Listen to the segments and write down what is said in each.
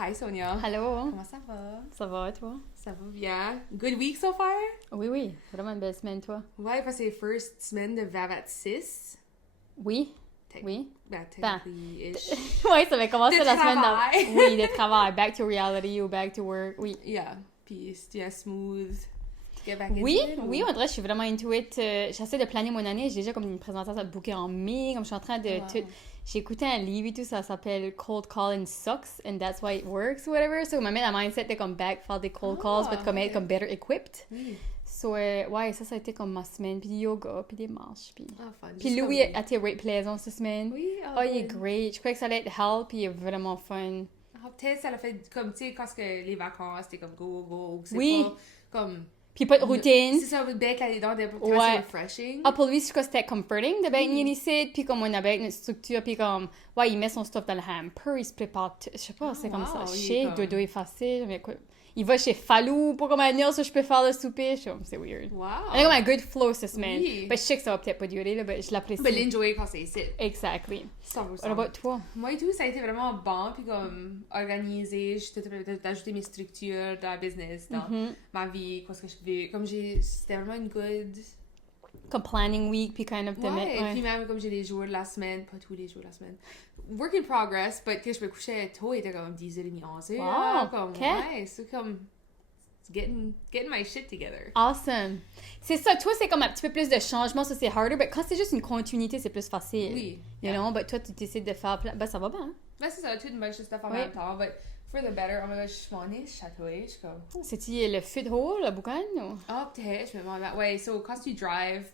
Hi Sonia. Allô? Comment ça va? Ça va, toi? Ça va bien. Good week so far? Oui. Vraiment une belle semaine, toi? Ouais, parce que c'est first semaine de Vavat 6. Oui. Oui. Ben, technically-ish. Oui, ça avait commencé De la semaine travail. Oui, de travail. Back to reality ou back to work. Oui. Yeah. Puis c'était smooth. Get back into Oui, it, oui, on dirait que je suis vraiment into it. J'essaie de planer mon année. J'ai déjà comme une présentation à booker en mai. Comme je suis en train de tout... J'ai écouté un livre et tout, ça s'appelle Cold Calling Sucks and That's Why It Works ou whatever. So, m'a mis la mindset de comme back, faire des cold calls, but comme être comme better equiped. Oui. So, ouais, ça a été comme ma semaine. Puis du yoga, puis des marches. Puis, Fun. puis Louis a été great plaisant cette semaine. Oui, il est great. Je crois que ça allait être help, puis il est vraiment fun. Peut-être ça l'a fait comme, tu sais, quand les vacances, c'était comme go. C'est Oui. pas comme... Puis pas de routine. C'est ça, bec là-dedans, c'est refreshing. Ah, pour lui, je crois que c'était comforting de bien ici. Puis comme on avait une structure, puis comme, ouais, il met son stuff dans le hamper, il se prépare, je sais pas, c'est comme ça. Shake, dodo est facile. Mais quoi, il va chez Fallou pour comme un heure, ça je peux faire le souper. C'est weird. Wow. On a comme un good flow cette semaine. Oui. Mais je sais que ça va peut-être pas durer, là, mais je l'apprécie. Mais l'enjoy quand c'est ici. Exactly. 100%. What about toi? Moi et tout, ça a été vraiment bon, puis comme organisé, j'ai d'ajouter mes structures dans la business, dans ma vie, quoi ce que je fais. Comme c'était vraiment une good... Comme planning week, puis kind of de mettre... Ouais, puis même comme j'ai les jours de la semaine, pas tous les jours de la semaine. Work in progress, but que je me couchais tôt, il était comme 10h30, 11h. Wow, Comme, OK. ouais, c'est comme... Getting my shit together. Awesome. C'est ça, toi, c'est comme un petit peu plus de changement, ça c'est harder, mais quand c'est juste une continuité, c'est plus facile. Oui. You know, but toi, tu décides de faire... Ben, ça va bien. Hein? Ben, c'est ça, tout une bonne chose à faire en même temps, but for the better, oh my gosh, je m'en ai chatoué, je suis comme... C'est-tu le feu de haut, le boucan, ou? Ah, peut-être, je me demande... Ouais, so, quand tu drives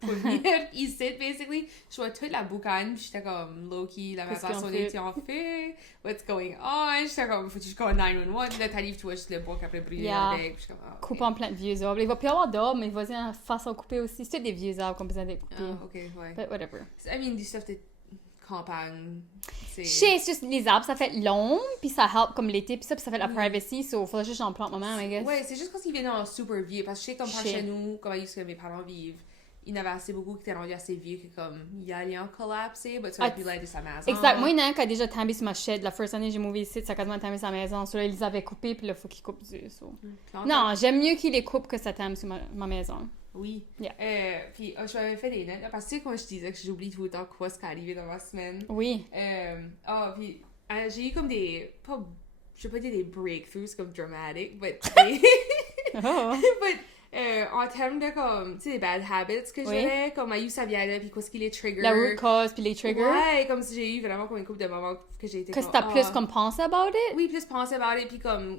pour venir ici, basically, je vois toute la boucane, puis j'étais comme, low-key, la maison sonné, en feu, what's going on? J'étais comme, faut que je call 911, là, t'arrives, tu vois juste le bois qui a brûlé avec, puis je suis comme, ah, okay. Coupant plein de vieux arbres. Il va plus y avoir d'arbres, mais il va y avoir une façon de couper aussi. C'est des vieux arbres qu'on a besoin de couper. Ah, ok, ouais. But whatever. I mean, du stuff de campagne, c'est... C'est juste les arbres, ça fait l'ombre, puis ça help comme l'été, puis ça fait la privacy, so faudrait juste que j'en plante maman, I guess. Ouais, c'est juste quand ils viennent en super vieux, parce que je sais comme par chez nous, comme que mes parents vivent, il y en avait assez beaucoup qui étaient rendus assez vieux que comme, il allait en collapser, mais ça aurait pu l'aider de sa maison. Exact. Moi, il y en a un qui a déjà tombé sur ma shed. La first année, j'ai move ici, ça a quasiment tombé sur ma maison. So là, ils les avaient coupés, puis là, il faut qu'ils coupent du. So. Non, j'aime mieux qu'ils les coupent que ça tombe sur ma maison. Oui. Yeah. Puis, je m'avais fait des notes, parce que tu sais, quand je disais que j'oublie tout le temps quoi ce qui est arrivé dans ma semaine. Oui. Puis, j'ai eu comme des, pas, je vais pas dire des breakthroughs comme dramatic, but en termes de comme, tu sais, les bad habits que j'avais, comme à ça vient là, puis qu'est-ce qui les trigger. La root cause, puis les triggers. Ouais, comme si j'ai eu vraiment comme une couple de moments que j'ai été que t'as plus comme pensé about it? Oui, plus pensé about it, puis comme,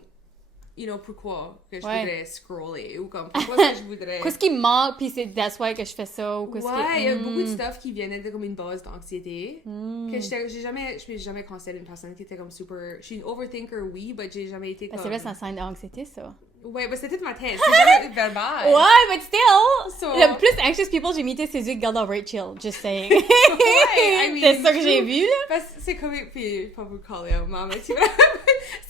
you know, pourquoi que je voudrais scroller, ou comme, pourquoi que je voudrais... Qu'est-ce qui me manque, puis c'est that's why que je fais ça, ou qu'est-ce il y a beaucoup de stuff qui venait de comme une base d'anxiété, que je m'ai jamais considéré une personne qui était comme super... Je suis une overthinker, oui, mais j'ai jamais été comme... C'est vrai, c'est un signe d'anxiété, ça. Ouais, mais c'était toute ma tête, c'est jamais verbal. Ouais, but still! Le plus anxious people j'ai mis, c'est ceux qui gardent Ray Chill, just saying. Ouais, I mean, c'est ça que j'ai vu, là. Parce que c'est comme, puis pas vous caller out, maman, tu vois.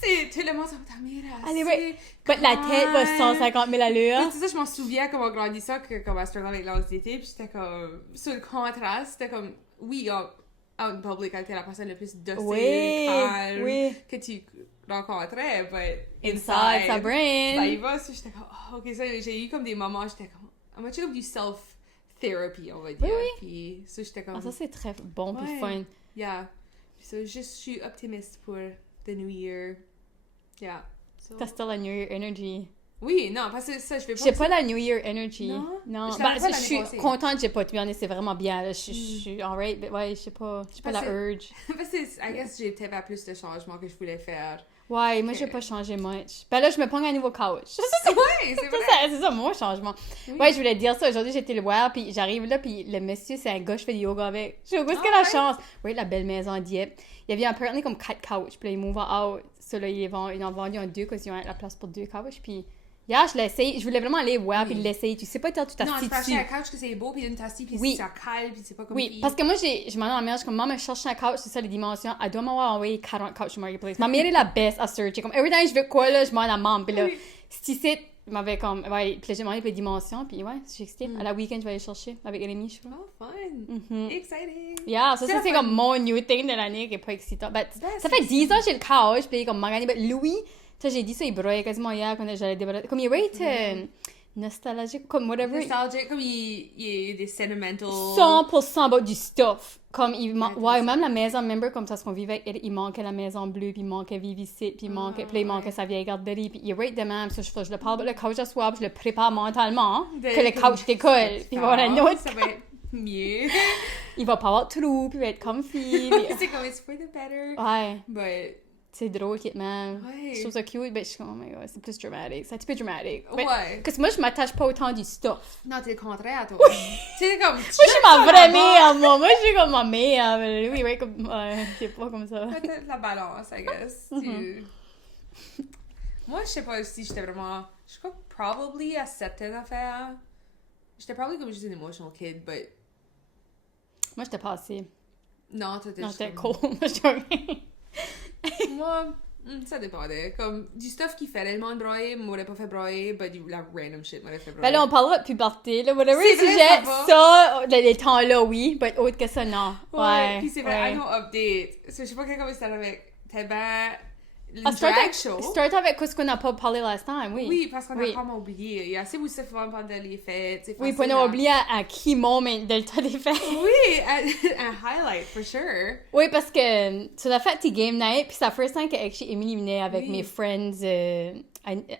C'est tout le monde, ça va t'amener là. Allez, ouais. But la tête va 150 000 allures. C'est ça, je m'en souviens comme on grandissait, que comme à struggle avec l'anxiété, puis j'étais comme, sur le contraste, c'était comme, oui, out in public, elle était la personne la plus docile, calme, que tu rencontrais, but inside, sa brain. Ça y va, j'étais comme, oh, ok, ça, j'ai eu comme des moments, j'étais comme, on m'a comme du self-therapy, on va dire. Oui. Puis ça, j'étais comme... Ah, ça, c'est très bon puis fun. Yeah. Puis ça, juste, je suis optimiste pour the new year. Yeah. So... T'as still la New Year energy. Oui, non, parce que ça, je vais pas... J'ai pas la New Year energy. Non? Je suis contente que j'ai pas tué, c'est vraiment bien. Là. Je suis alright, mais ouais, j'ai pas la urge. Parce que, I guess, j'ai peut-être pas plus de changements que je voulais faire. Ouais, moi, j'ai pas changé much. Ben là, je me prends un nouveau couch. Ouais, c'est vrai. C'est ça, mon changement. Oui. Ouais, je voulais dire ça. Aujourd'hui, j'étais le voir, puis j'arrive là, puis le monsieur, c'est un gars, je fais du yoga avec. Je sais où est-ce qu'il a la chance? Oui, la belle maison à Dieppe. Il y avait apparemment comme 4 couches, puis là, ils m'ont out. Ça, là, ils en vendu un 2, parce qu'ils ont la place pour 2 couches, puis... Yeah, je l'essaye. Je voulais vraiment aller voir puis l'essayer. Tu sais pas, tu t'assis dessus. Non, tu peux acheter un couch que c'est beau, puis une tassie, puis ça cale, puis c'est pas comme... Oui, parce que moi, je m'en ai en mère, je suis comme, maman, je cherche un couch, c'est ça les dimensions. Elle doit m'avoir envoyé 40 couches sur Marketplace. Ma mère est la best à searcher. Comme, every time je veux quoi, là, je m'en à maman. Puis là, si tu sais, m'avait comme... Ouais, puis j'ai demandé pour les dimensions, puis ouais, j'ai excité. À la week-end, je vais aller chercher avec Rémi, je crois. Oh, fun! Exciting! Yeah, ça c'est comme mon new thing de l'année qui est pas excitant. Ben, ça fait 10 ans que j'ai le couch, puis comme magané. Ben, Louis, tu sais, j'ai dit ça, il broyait quasiment hier quand j'allais débarrasser. Comme il rate nostalgique, comme whatever. Nostalgique, comme il est des sentimental... 100% about du stuff. Comme ouais, même la maison, remember, comme ça, ce qu'on vivait, il manquait la maison bleue, puis il manquait Vivi-Sit, puis il manquait sa vieille garderie, puis il rate de même, ça, je le parle, le couch à soir, puis je le prépare mentalement, que le couch d'école, puis il va avoir un autre. Ça va être mieux. Il va pas avoir de trou, puis il va être comfy. C'est comme, it's for the better. Ouais. But... C'est drôle, man. Ouais. Je trouve ça cute, mais je suis comme, oh my god, c'est plus dramatique. C'est un petit peu dramatique. Ouais. Parce que moi, je m'attache pas autant du stuff. Non, t'es le contraire, toi. C'est comme... Moi, je suis ma vraie mère, moi. Moi, je suis comme ma mère. Mais oui, ouais, comme... c'est pas comme ça. Peut-être la balance, I guess. Moi, je sais pas si j'étais vraiment... Je crois que probably à certaines affaires. J'étais probably comme juste une emotional kid, but... Moi, j'étais pas assez. Non, t'étais non, juste... j'étais cool. Moi, j'étais... Moi, ça dépendait. Comme, du stuff qui fait le monde broyer m'aurait pas fait broyer, but la random shit m'aurait fait broyer. Ben là, on parlera de puberté, là, whatever le sujet, ça, les temps-là, oui, but autre que ça, non. Ouais. Puis c'est vrai, I know update. Je sais pas comment c'était avec Teba, le drag show. Start avec ce qu'on n'a pas parlé last time, oui. Oui, parce qu'on a vraiment oublié. Il y a assez de stuff pendant les fêtes. Oui, puis on a oublié à qui moment de le temps des fêtes. Oui, un highlight, for sure. Oui, parce que tu l'as fait tes game night, puis c'est la first time que Emily venait avec mes friends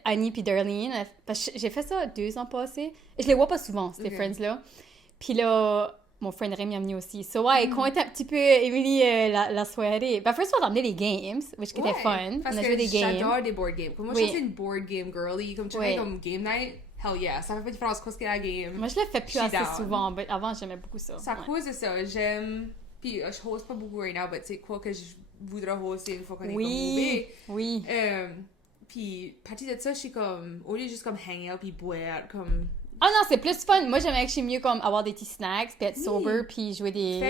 Annie puis Darlene. Parce que j'ai fait ça 2 ans passés. Je les vois pas souvent, ces friends-là. Puis là... Mon friend Rémi a amené aussi. So, ouais, compte un petit peu, Emily, la soirée. Ben, first, on a amené les games, which était fun. Parce on a que joué des games. j'adore des board games. Comme moi, je suis une board game girly. Comme tu fais comme game night, hell yeah. Ça fait pas de différence quoi ce qu'il y a la game. Moi, je le fais plus assez souvent, mais avant, j'aimais beaucoup ça. C'est à cause de ça. J'aime... Puis, je host pas beaucoup right now, mais tu sais, quoi que je voudrais hoster une fois qu'on est comme mauvais. Oui. Puis, partie de ça, je suis comme... Au lieu de juste comme hang out puis boire, comme... Ah non, c'est plus fun. Moi, j'aimais que je suis mieux comme avoir des petits snacks, puis être sober, puis jouer des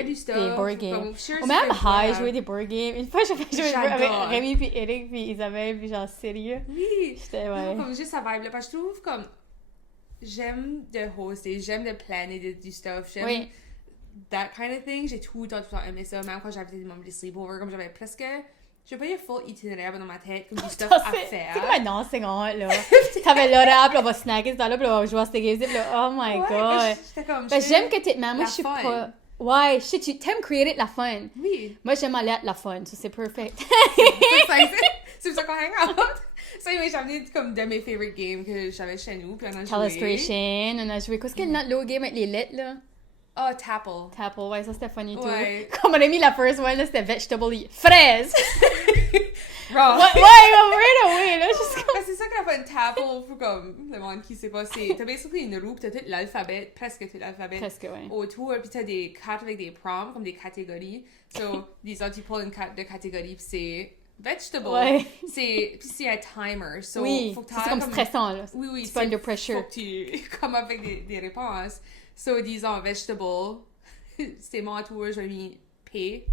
board games. Ou même high, jouer des board games. Une fois, j'ai fait jouer avec Rémi, puis Eric, puis Isabelle, puis genre sérieux. Oui. J'étais, ouais. Non, comme juste ça vibe là. Parce que je trouve comme... J'aime de hoster, j'aime de planer du stuff, j'aime that kind of thing. J'ai tout le temps aimé ça. Même quand j'avais des sleepovers, comme j'avais presque... Je vais pas y full itinéraire dans ma tête, comme du stuff à faire. C'est comme un enseignant, là. T'avais l'horaire, puis on va snacker ce temps-là, puis on va jouer à cette game, puis là, oh my god. J'étais comme... Ben, j'aime que t'es... Mais moi, je suis pas... Ouais, shit, tu t'aimes create la fun. Oui. Moi, j'aime aller être la fun, ça, c'est perfect. C'est pour ça qu'on hang out. Ça, j'ai amené comme de mes favorite games que j'avais chez nous, puis on a joué. Calistration, on a joué... Qu'est-ce qu'il y a notre low game avec les lettres, là? Oh, Tapple. Tapple, ouais, ça c'était funny too. Ouais. Comme on a mis la first one, là, c'était vegetable fraise. Raw. Ouais, comme right away, là. C'est ça qu'on a fait une Tapple, pour comme le monde qui sait pas, c'est... T'as basically une roue, pis t'as tout l'alphabet, presque tout l'alphabet. Presque, ouais. Autour, pis t'as des cartes avec des prompts, comme des catégories. So, disons, tu prends une carte de catégorie, pis c'est... Vegetable. Ouais. Puis c'est un timer. So, oui, faut que c'est comme stressant, là. Oui, tu peux under pressure. Faut que tu comme avec des réponses. So, disons, vegetable, c'est mon tour, je vais mis P,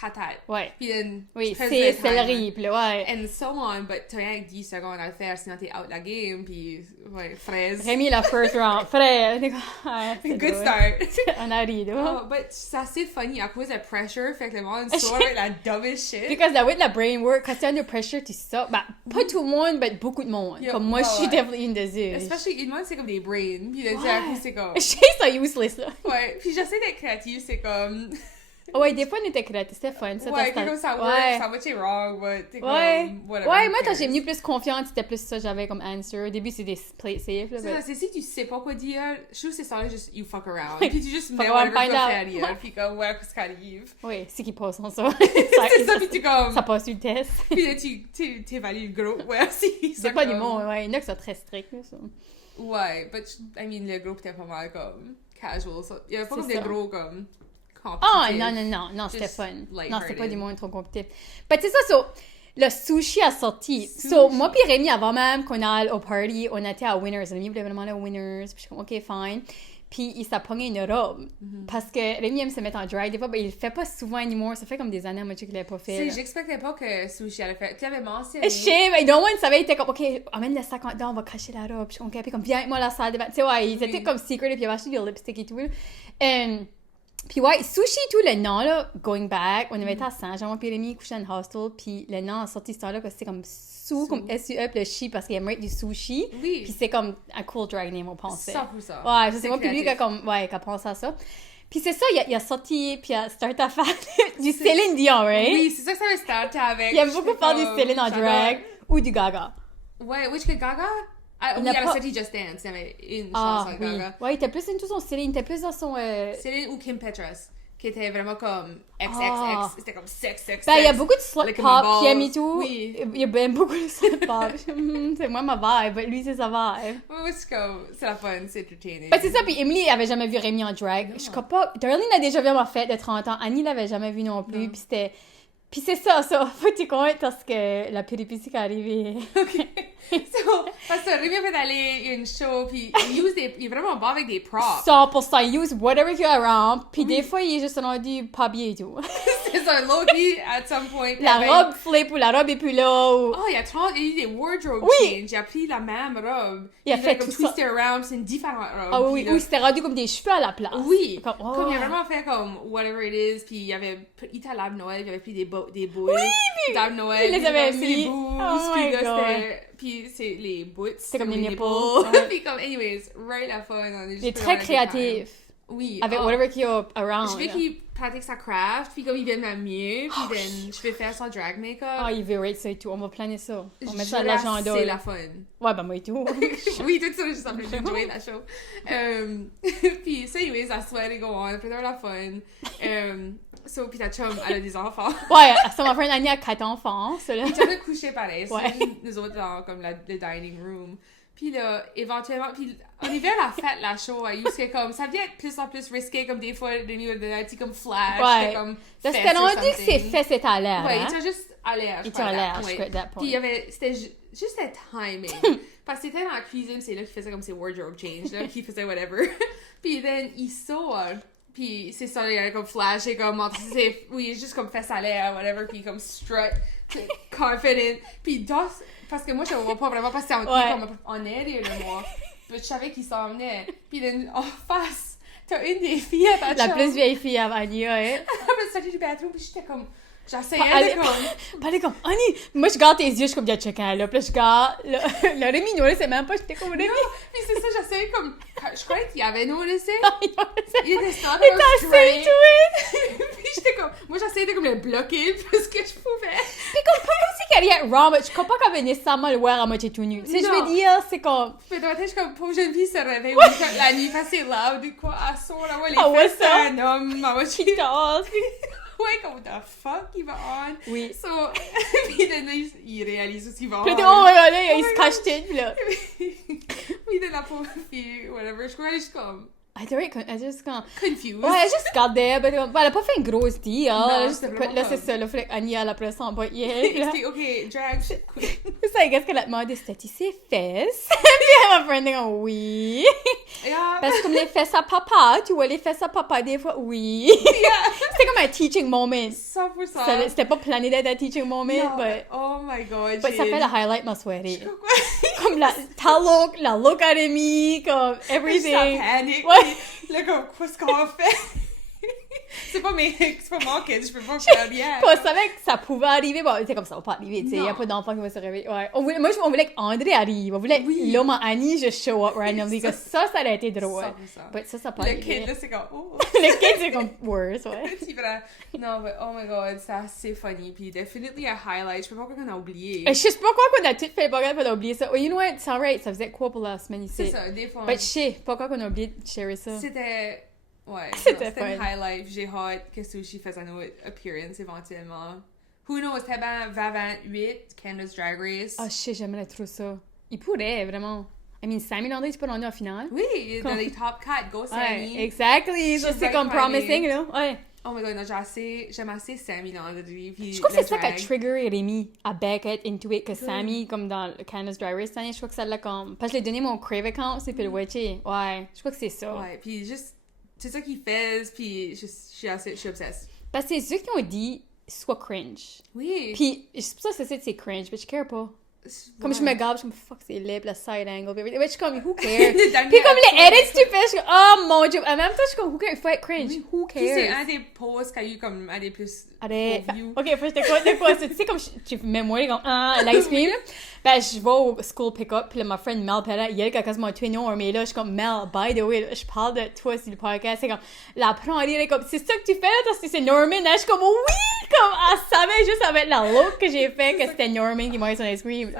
patate. Ouais. Puis oui, c'est céleri, puis ouais. And so on, but t'as rien que 10 secondes à le faire, sinon t'es out la game, puis ouais, fraise. Rémi, la first round, fraise. Good start. On a ri, oh, but c'est assez funny à cause de pressure, fait que le monde sort avec la dumbest shit. Because the way the brain work, quand t'es under pressure, tu sors. Bah, pas tout le monde, mais beaucoup de monde. Comme moi, je suis definitely une des yeux. Especially, le monde, c'est comme des brains, puis c'est comme... Je sais, c'est useless, là. Ouais, puis j'essaie d'être créative, c'est comme... Ouais, des fois, on était créatifs, c'était fun. Ouais, comme ça work, ça va être wrong, but t'es comme, whatever. Ouais, moi, quand j'ai venu plus confiante, c'était plus ça, j'avais comme answer. Au début, c'est des play safe, là. C'est si tu sais pas quoi dire, je trouve que c'est ça, juste, you fuck around. Puis tu juste mets whatever tu vas faire dire, puis comme, ouais, qu'est-ce qui arrive. Oui, c'est qui passe en ça. C'est ça, puis tu comme... Ça passe sur le test. Puis là, tu évalues le groupe, ouais, si. C'est pas du monde, ouais, il y en a qui sont très stricts, là, ça. Ouais, but, I mean, le groupe était pas mal comme casual, il y avait pas comme des gros comme... Oh, non, c'était fun. Non, c'était pas du monde trop compétitif. Mais tu sais ça, le sushi a sorti. So, moi puis Rémi, avant même qu'on aille au party, on était à Winners. Rémi voulait vraiment aller à Winners. Puis je suis comme, OK, fine. puis il s'est pogné une robe. Parce que Rémi aime se mettre en drag des fois, il le fait pas souvent anymore. Ça fait comme des années, moi, qu'il l'avait pas fait. J'expectais pas que Sushi allait faire. Tu avais mentionné. Je sais, mais no one savait, il était comme, OK, amène le sac en dedans, on va cacher la robe. Puis comme, viens avec moi à la salle de bain. Tu sais, ouais, ils étaient comme secret, puis il avait acheté du lipstick et tout. Puis ouais, Sushi et tout, le nom, là, going back, on avait été à Saint-Jean, puis Rémi couchait dans le hostel, puis le nom a sorti ce temps-là parce que c'était comme comme S-U-E, puis le chi, parce qu'il aimerait du sushi. Oui. Puis c'est comme un cool drag name, on pensait. 100%. Ouais, c'est moi, puis lui, qui a pensé à ça. Puis c'est ça, il a sorti, puis il a starté à faire du Céline Dion, right? Oui, c'est ça que ça va starter avec. Il aime beaucoup faire du Céline en drag ou du Gaga. Ouais, which que Gaga? Oui, il a sorti Just Dance, il y avait une chanson avec Gaga. Ouais, il était plus into son Céline, il était plus dans son... Céline ou Kim Petras, qui était vraiment comme XXX, c'était comme sex. Ben, il y a beaucoup de slut pop qui aime et tout. Oui. Il y a bien beaucoup de slut pop. C'est moi ma vibe, lui c'est sa vibe. Oui, c'est la fun, c'est entertaining. Ben, c'est ça, puis Emily avait jamais vu Rémi en drag. Je crois pas... Darlene l'a déjà vu à ma fête de 30 ans, Annie l'avait jamais vu non plus, puis c'était... Puis c'est ça, faut que tu comptes parce que la péripétie qui est arrivée. OK. Parce que Rémi a fait aller une show, puis il est vraiment bon avec des props. 100%, il use whatever you around, puis des fois, il est juste rendu pas bien et tout. C'est ça, Loki, at some point. La robe flip ou la robe est plus là. Ou... Oh, il a eu des wardrobe change. Il a pris la même robe. Il a fait comme tout ça. twisted around, c'est une différente robe. Ah oui, c'était rendu comme des cheveux à la place. Oui. Comme il a vraiment fait comme whatever it is, puis il était à l'Arbre Noël, il avait pris des boules. Oui, d'Arbre Noël. Il les avait mis. Les boots, puis là, puis c'est les boots. C'est comme les nipples. Puis comme, anyways, right la fun. Il est très créatif. Oui. Avec whatever qu'il y a around. Je veux qu'il pratique sa craft, puis comme il vienne mieux, puis je vais faire son drag make-up. Ah, il veut rate ça et tout. On va planer ça. On met ça à l'agenda. C'est la fun. Ouais, ben moi et tout. Oui, tout ça, juste après, j'ai enjoyé la show. Puis ça, anyways, la soirée go on, après la fun. So, puis ta chum, elle a des enfants. Ouais, ça m'a fait une année à 4 enfants, ça là. Puis tu as couché pareil, ouais. Nous autres dans comme le dining room. Puis là, éventuellement, puis on est vers la fête, la show, c'est comme, ça devient de plus en plus risqué, comme des fois, des petits comme flash, ouais. Comme là, c'était rendu que c'est fait, c'est à l'air. Ouais, hein? il était juste à l'air. Il était à l'air, je crois, that point. Puis il y avait, c'était juste un timing. Parce que c'était dans la cuisine, c'est là qu'il faisait comme ses wardrobe change, là, qu'il faisait whatever. Puis then, il sort. Puis c'est ça, il y avait comme flash, et comme, oui, juste comme fesse à l'air, whatever, puis comme strut, confident. Puis parce que moi, je ne vois pas vraiment, parce que c'était comme en air de moi. Puis je savais qu'il s'en venait. Puis en face, t'as une des filles à ta La plus vieille fille à Annie, ouais. Elle m'a sorti du bathroom, puis j'étais comme... J'essayais de comme... Parler comme, Annie, moi je garde tes yeux, je suis comme, bien checker là, puis je garde, le Rémi nous c'est même pas, j'étais comme Rémi. Puis c'est ça, j'essayais comme, je croyais qu'il avait noticé. Il était stop, il était assez tout. Puis j'étais comme, moi j'essayais de comme le bloquer plus que je pouvais. Puis comme, pas comme si qu'il y a rien wrong, mais je crois pas qu'elle avait nécessairement le voir à moitié tout nu. Tu sais, je veux dire, c'est comme... Mais dans ma tête, je suis comme, pauvre jeune fille se réveille, la nuit, c'est loud, quoi, elle sort, là, ouais, les fesses d'un homme, maman, je suis ouais, comme, the fuck, il va on? Oui. So, puis là, il réalise où il va on. Puis oh my god, là, il se cache tout, là. Puis de la pauvre fille, whatever, je crois, juste comme... Elle juste comme... Confused. Ouais, elle juste regardait, mais elle a pas fait une grosse deal. Non, là, c'est ça, là, fallait qu'Annie, elle après ça en bas hier. C'était, OK, drag, ça, qu'est-ce qu'elle a demandé? C'était ses fesses. Puis elle m'a fait dire oui. Yeah. Parce que comme les fesses à papa, tu vois, les fesses à papa, des fois, oui. Yeah. C'était comme un teaching moment. 100%. C'était pas plané d'être un teaching moment, mais... Oh my god, ça fait le highlight ma soirée. Comme la look academy, comme everything. Ça panique. Ouais. Là, comme, qu'est-ce qu'on fait? c'est pas mon kid, je peux pas faire bien. On savait que ça pouvait arriver. Bon, c'est comme ça va pas arriver, tu sais. Il y a pas d'enfant qui va se réveiller. Ouais. On voulait qu'André arrive. On voulait que l'homme Annie juste show up randomly. Que ça aurait été drôle. Mais ça n'a pas arrivé. Le kid, là, c'est comme, oh. Le kid, c'est comme worse, ouais. C'est vrai. Non, mais oh my god, ça, c'est funny. Puis, definitely a highlight. Je sais pas pourquoi on a oublié. Je sais pas pourquoi on a tout fait le programme pour oublier ça. Oh, you know what? C'est alright. Ça faisait quoi pour la semaine ici? C'est ça, des fois. Mais je sais pas pourquoi on a oublié de share ça. C'était... Ouais, c'était un highlight. J'ai hâte que Sushi fasse un autre appearance éventuellement. Who knows, c'était bien 2028, Canada's Drag Race. Ah, je sais, j'aimerais trop ça. Il pourrait, vraiment. I mean, Sammy Landry, tu peux l'emmener en finale. Oui, dans les top 4, go Sammy. Ouais, exactly. Ça, c'est comme promising, là. Ouais. Oh my god, non, j'aime assez Sammy dans la vie. Je crois que c'est ça qui a trigger Rémi à back it into it, que Sammy, comme dans le Canada's Dry Race cette année, je crois que ça l'a comme... Parce que je l'ai donné mon Crave account, c'est puis le watcher. Ouais, je crois que c'est ça. Ouais, puis juste, c'est ça qu'ils font, puis je suis obsesse. Parce que c'est ceux qui ont dit, soit cringe. Oui. Puis, c'est pour ça que c'est cringe, mais je care pas. Comme je me garde, je suis comme fuck, c'est laid, la side angle, puis je suis comme who cares? Puis comme les edits tu fais, je suis comme oh mon dieu, en même temps je suis comme who cares? Il faut être cringe, who cares? Puis c'est un des posts qui a eu comme un des plus views. Ok, faut que je te compte de quoi, tu sais comme tu mets moi comme l'ice cream, ben je vais au school pick-up, puis là ma friend Mel Pella, elle a quasiment tué non, mais là je suis comme Mel, by the way, je parle de toi sur le podcast, c'est comme la prendre, elle est comme c'est ça que tu fais là, c'est Norman, là je suis comme oui, comme elle savait juste avec la look que j'ai fait que c'était Norman qui m'a eu son ice cream.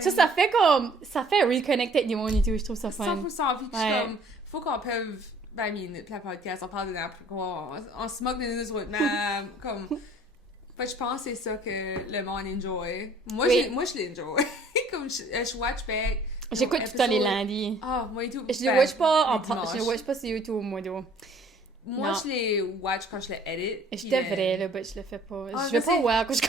Ça fait comme ça fait reconnecter du monde et tout, je trouve ça fun. 100%, puis je suis comme faut qu'on peut ben la podcast on parle de n'importe quoi, on se moque de nous autres mais comme je pense que c'est ça que le monde enjoy. Moi je l'enjoy. Comme je watch back. J'écoute tout le temps les lundis. Ah, moi et tout. Je les watch pas je les watch pas sur YouTube moi d'où. Moi je les watch quand je les edit. Je devrais là, mais je le fais pas. Je vais pas voir quand je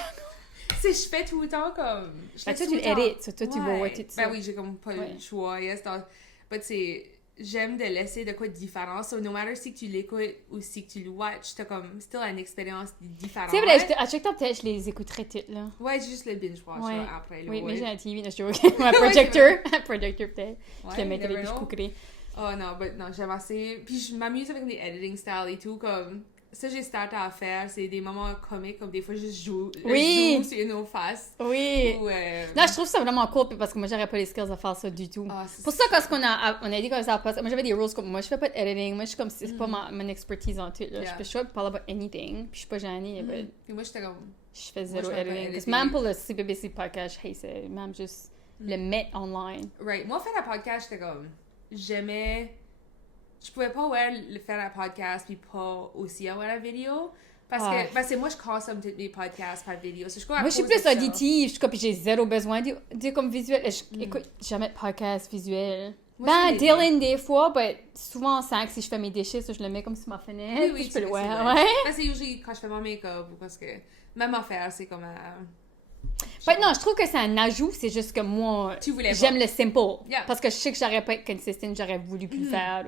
je fais tout le temps comme toi tu l'édites, toi tu vois tout ça. Ben oui, j'ai comme pas le choix. Yes, but j'aime de laisser de quoi de différent. So, no matter si que tu l'écoutes ou si que tu le watches, t'as comme still une expérience différente. C'est vrai, à chaque temps, peut-être, je les écouterais toutes, là. Ouais, j'ai juste le binge-watch après. Oui, mais j'ai un TV, je joke. Un projecteur. Un projecteur, peut-être. Je le mettrais puis je couperais. Oh non, j'aime assez. Puis je m'amuse avec les editing styles et tout, comme... Ça, j'ai starté à faire, c'est des moments comiques, comme des fois, je joue sur nos faces. Oui. Non, je trouve ça vraiment cool, parce que moi, j'aurais pas les skills à faire ça du tout. Pour ça, quand on a dit comme ça, moi, j'avais des rules comme moi, je fais pas d'editing, moi, je suis comme, c'est pas mon expertise en tout, là. Je peux parler about anything, puis je suis pas gênée, Puis moi, j'étais comme... Je fais zéro editing. Parce que même pour le CBBC podcast, c'est même juste le mettre online. Right. Moi, faire un podcast, j'étais comme... J'aimais... Je pouvais pas faire un podcast puis pas aussi avoir la vidéo parce que moi je consomme tous mes podcasts par vidéo. Moi je suis plus auditive, puis j'ai zéro besoin de comme visuel. Écoute jamais de podcast visuel. Dylan des fois, mais souvent si je fais mes déchets, je le mets comme sur ma fenêtre. Oui, je peux le voir. Ouais. C'est usually quand je fais mon make-up ou parce que même affaire c'est comme non, je trouve que c'est un ajout, c'est juste que moi, j'aime le simple. Yeah. Parce que je sais que j'aurais pas été consistent, j'aurais voulu plus faire.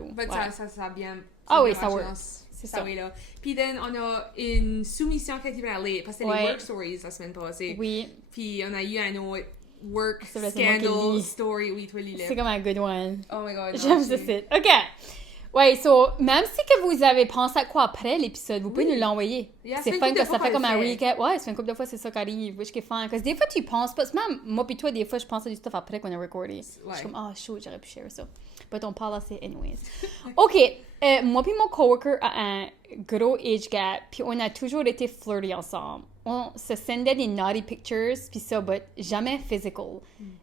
Ça a bien... oui, ça work. C'est ça. Là. Puis on a une soumission qui a été allée, parce que c'était les work stories la semaine passée. Oui. Puis on a eu un autre work scandal story. Oui, toi, Lila. C'est comme un good one. Oh my god. J'aime ce site. OK. Ouais, même si que vous avez pensé à quoi après l'épisode, vous pouvez nous l'envoyer. Yeah, c'est fun que ça fait comme un recap. Ouais, c'est une couple de fois, c'est ça qui arrive. Which est fun. Parce que des fois, tu penses pas. Même moi pis toi, des fois, je pense à du stuff après qu'on a recordé. Ouais. Je suis comme, shoot, j'aurais pu share ça. But on parle assez anyways. OK. Moi pis mon coworker a un gros age gap. Puis on a toujours été flirty ensemble. On se sendait des naughty pictures, puis ça, but jamais physical.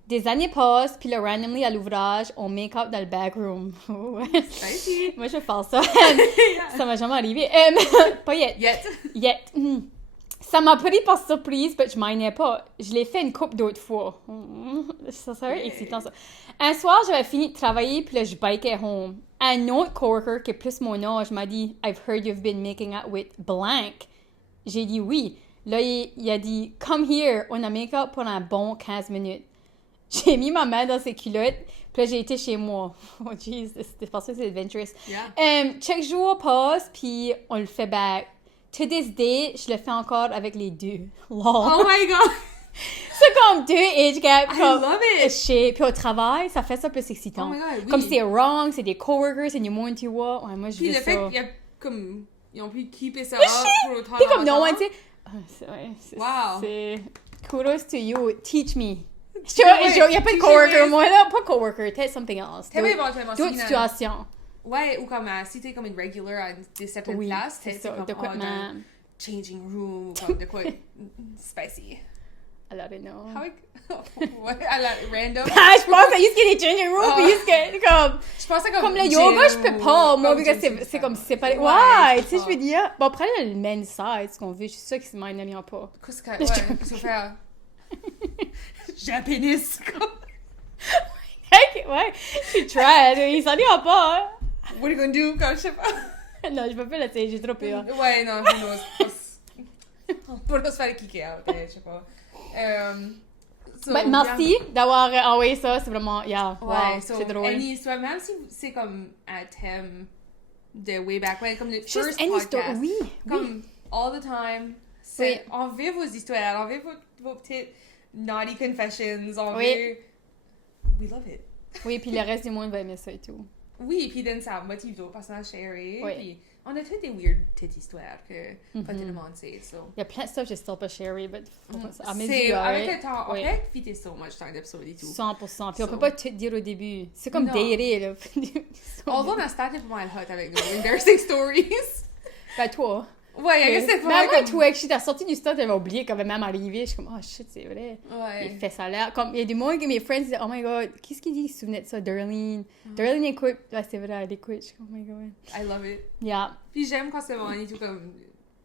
Des années passent, puis là, randomly à l'ouvrage, on make-up dans le backroom. Moi, je fais ça. Ça m'a jamais arrivé. Pas yet. Ça m'a pris par surprise, mais je m'en ai pas. Je l'ai fait une couple d'autres fois. Ça serait excitant, ça. Un soir, j'avais fini de travailler, puis là, je bikais home. Un autre coworker qui est plus mon âge m'a dit « I've heard you've been making out with blank. » J'ai dit oui. Là, il a dit « Come here, on a make-up pour un bon 15 minutes. » J'ai mis ma main dans ses culottes, puis là, j'ai été chez moi. Oh, jeez, c'était parce que c'est adventurous. Yeah. Chaque jour passe, puis on le fait back. To this day, je le fais encore avec les deux. Lol. Oh my god! C'est comme deux age gaps. I love it! Puis au travail, ça fait ça plus excitant. Oh my god, oui. Comme c'est wrong, c'est des coworkers, c'est du monde, tu vois. Ouais, moi, je veux ça. Puis le fait qu'il y a comme... Ils ont pu keeper ça up pour autant. Puis comme no one, tu sais... Wow! C'est... Kudos to you. Teach me. Il n'y a pas de coworker, moi, là. Pas coworker, peut-être something else. D'autres situations. Ouais, ou comme si t'es comme une regular à des certaines places, c'est ça, de quoi changing room, comme de quoi spicy. I don't know. Ouais, à la random. Je pense à juste qu'il y a des changing rooms, puis juste comme... Je pensais comme le yoga, je peux pas, moi, parce que c'est comme séparé. Ouais, tu sais, je veux dire. Bon, après, le men's side, ce qu'on veut, je suis sûre que c'est mine, n'aime pas. Qu'est-ce que... Ouais, il faut faire... J'ai un pénis, comme... Ouais, je suis trash, il s'en ira pas, What are you gonna do, comme je sais pas. Non, je peux pas l'essayer, j'ai trop peur. Ouais, non, pour nous se faire kicker out, je sais pas. So, merci d'avoir envoyé ça, c'est vraiment, yeah, wow, ouais, so, c'est drôle. Any histoire, même si c'est comme un thème de way back when, comme le Just first any podcast, story, oui, comme all the time, on veut vos histoires, on veut vos petites naughty confessions, on veut... We love it. Oui, puis le reste du monde va aimer ça et tout. Oui, puis then ça motive d'autres personnages chéris, oui. puis on a toutes des weird petites histoires que pas tout le monde sait, so. Il y a plein de stuff que je still pas chérie, mais à mes C'est, yeux, avec le temps, on peut fitter so much dans l'épisode et tout. 100%, puis on peut pas tout dire au début. C'est comme dater, là. Although ma stat est pas mal hot avec nos embarrassing stories. Ben toi. Ouais, I guess c'est pas mal comme... toi, je suis sortie du stade, j'avais oublié quand même arrivé. Je suis comme, oh shit, c'est vrai. Ouais. Il fait ça là. Comme, il y a des moments que mes friends disaient, oh my god, qu'est-ce qu'il dit? Ils se souvenaient de ça, Darlene. Darlene écoute. Ouais, c'est vrai, elle écoute. Je suis comme, oh my god. I love it. Yeah. Puis j'aime quand c'est bon et tout, comme,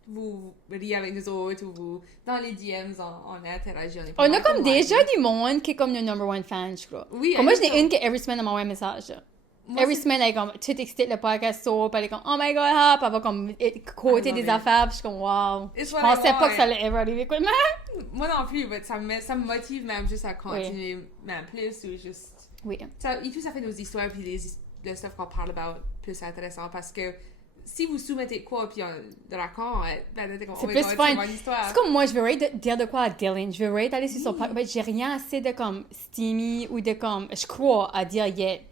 vous riez avec nous autres ou vous, dans les DMs, on interagit. On a comme déjà du monde qui est comme le number one fan, je crois. Oui. Comme moi, j'en ai une qui, every semaine, elle m'envoie un message. Every semaine, elle est comme, tout excité le podcast sort, puis elle est comme, oh my god, hop, elle va comme côté des affaires, puis je suis comme, wow. Je pensais pas que ça allait ever arriver, quoi. Moi non plus, mais ça me motive même juste à continuer, même plus, ou juste. Oui. Ça, et tout, ça fait nos histoires, puis le stuff qu'on parle about plus intéressant, parce que si vous soumettez quoi, puis on le raconte, ben, c'est plus fun. C'est comme moi, je veux dire de quoi à Dylan. Je veux aller sur son podcast. Ben, j'ai rien assez de comme steamy ou de comme. Je crois à dire yet.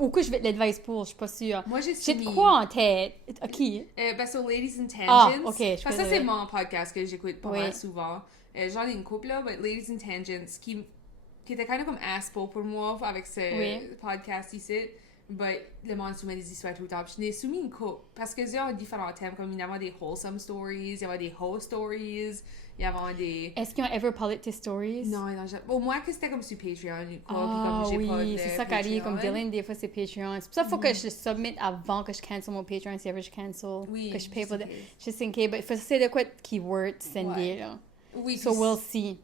Ou que je vais l'advice pour, je suis pas sûre. Moi, j'ai de quoi en tête. À qui? Ben, so Ladies and Tangents. Ah, ok. Parce que ça, c'est mon podcast que j'écoute pas mal souvent. J'en ai une couple là, but Ladies and Tangents, qui était kind of comme aspo pour moi avec ce podcast ici. But le monde soumet des histoires tout le temps. Puis je n'ai soumis une couple. Parce que il y a différents thèmes, comme il y avait des wholesome stories, il y avait des hoe stories, il y avait des... Est-ce qu'ils ont ever parlé de tes stories? Non, au moins que c'était comme sur Patreon. Ah oui, c'est ça qu'elle comme Dylan, des fois c'est Patreon. C'est pour ça qu'il faut que je le submette avant que je cancel mon Patreon, si ever je cancel. Oui, que je paye pour just in case. But il faut essayer de quoi de keyword sender, là. Oui. So we'll see.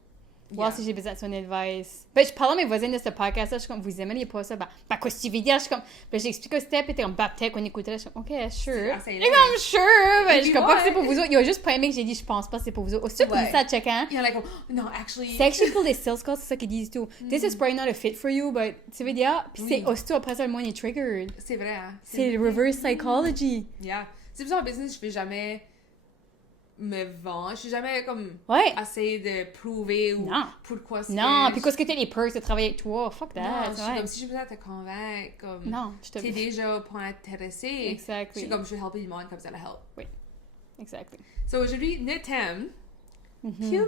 Voir si j'ai besoin de son advice. Ben, je parlais à mes voisins de ce podcast-là, je suis comme, vous aimeriez pas ça? Ben, qu'est-ce que tu veux dire? Je suis comme, ben, j'explique que c'était, puis t'es comme, bah, peut-être qu'on écouterait. Je suis comme, ok, sure. Je suis comme, sure. Ben, je comprends pas que c'est pour vous autres. Il a juste pas aimé que j'ai dit, je pense pas que c'est pour vous autres. Aussi, pour ça à check-in. Il y en a comme, no, actually. C'est actually pour les sales calls, c'est ça qu'ils disent tout. This is probably not a fit for you, but tu veux dire, puis c'est aussi après ça, le monde est triggered. C'est vrai, hein. C'est reverse psychology. Yeah. C'est pour ça en business, je fais jamais me vendre. Je suis jamais comme essayer de prouver ou pourquoi c'est. Non, puis qu'est-ce que t'as les perks de travailler avec toi? Fuck that. Non, je suis comme si j'ai besoin de te convaincre, comme. Non, t'es déjà pas intéressé. Exactly. Je suis comme, je vais helper du monde comme ça la help. Oui. Exactly. So aujourd'hui, notre thème, puberty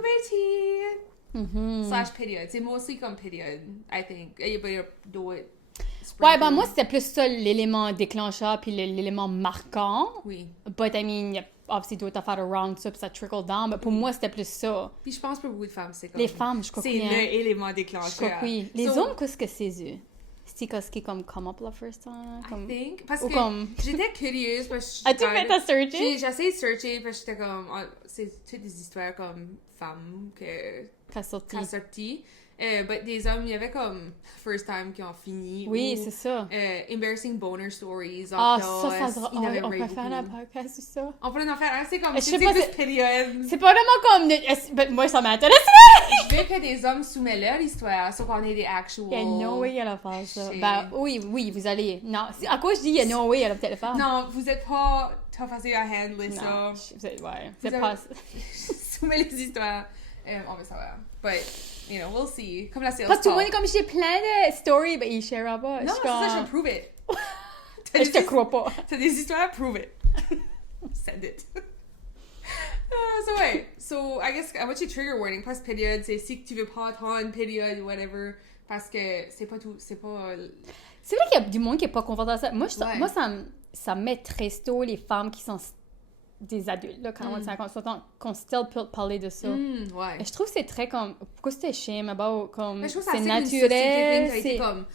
/ period. C'est mostly comme period, I think. Everybody do it. Ouais, ben moi, c'était plus ça l'élément déclencheur puis l'élément marquant. Oui. But I mean, il y a obviously d'autres affaires around ça puis ça trickle down. Mais pour moi, c'était plus ça. Puis je pense pour beaucoup de femmes, c'est comme... Les femmes, je crois que c'est l'élément déclencheur. Je crois que oui. Les hommes, qu'est-ce que c'est eux? C'est ce qui est comme come up la first time? I think. Parce ou que comme... j'étais curieuse parce que... As-tu fait ta searching? J'ai essayé de searcher parce que j'étais comme... c'est toutes des histoires comme femmes qui ont sorti. But des hommes, il y avait comme first time qui ont fini. Oui, c'est ça. Embarrassing boner stories. Ah, ça on peut faire un podcast sur ça. On pourrait en faire un, c'est comme... Je sais pas, période. C'est pas vraiment comme... moi, ça m'intéresse. Je veux que des hommes soumettent leur histoire, sauf qu'on ait des actual... Il y a no way elle va faire ça. Ben oui, vous allez... Non, à quoi je dis il y a no way elle va peut-être le faire? Non, vous êtes pas facile à handler ça. Vous êtes pas... Soumettez les histoires. On va savoir. But... You know, we'll see. Comme la sales call. Parce que tout le monde, comme j'ai plein de stories, ben ils sharera pas. Non, c'est ça, je prove it. Je te crois pas. T'as des histoires, prove it. Send it. So, I guess, I want you trigger warning. Pas période, c'est si tu veux pas attendre période, whatever. Parce que c'est pas tout, c'est pas... C'est vrai qu'il y a du monde qui est pas confortable à ça. Moi, ça me met très tôt les femmes qui sont des adultes, là, quand on est 50, qu'on still peut parler de ça. Ouais. Je trouve que c'est très comme... Pourquoi c'était shame about, comme... C'est naturel, c'est comme...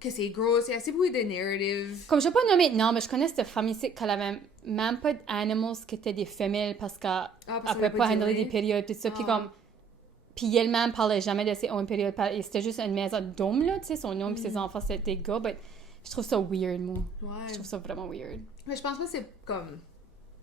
Que c'est gros, c'est assez beaucoup de narrative. Comme je vais pas nommer... Non, mais je connais cette femme ici qu'elle avait même pas d'animals qui étaient des femelles parce qu'elle pouvait pas handler des périodes, tout ça. Puis comme... Puis elle-même parlait jamais de ses own périodes. C'était juste une maison d'homme, là, tu sais, son homme puis ses enfants, c'était des gars. Mais je trouve ça weird, moi. Ouais. Je trouve ça vraiment weird. Mais je pense pas que c'est comme...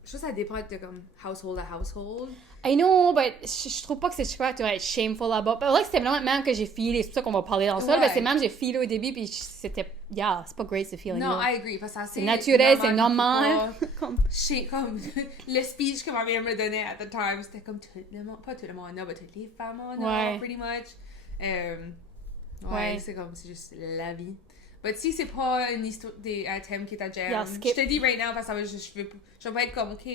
Je trouve que ça dépend de comme household à household. I know, but je trouve pas que c'est correct de être shameful about. But like, c'était vraiment même que j'ai feelé, c'est pour ça qu'on va parler dans ça, c'est même j'ai feelé au début, puis c'était, c'est pas great ce feeling. Non, I agree, parce que c'est naturel, c'est normal. Comme le speech que ma mère me donnait at the time, c'était comme tout le monde, pas tout le monde, non, mais toutes les femmes en ont, pretty much. C'est comme, c'est juste la vie. Mais si c'est pas une histoire, un thème qui est à jam, je te dis right now, parce que je vais pas être comme, ok,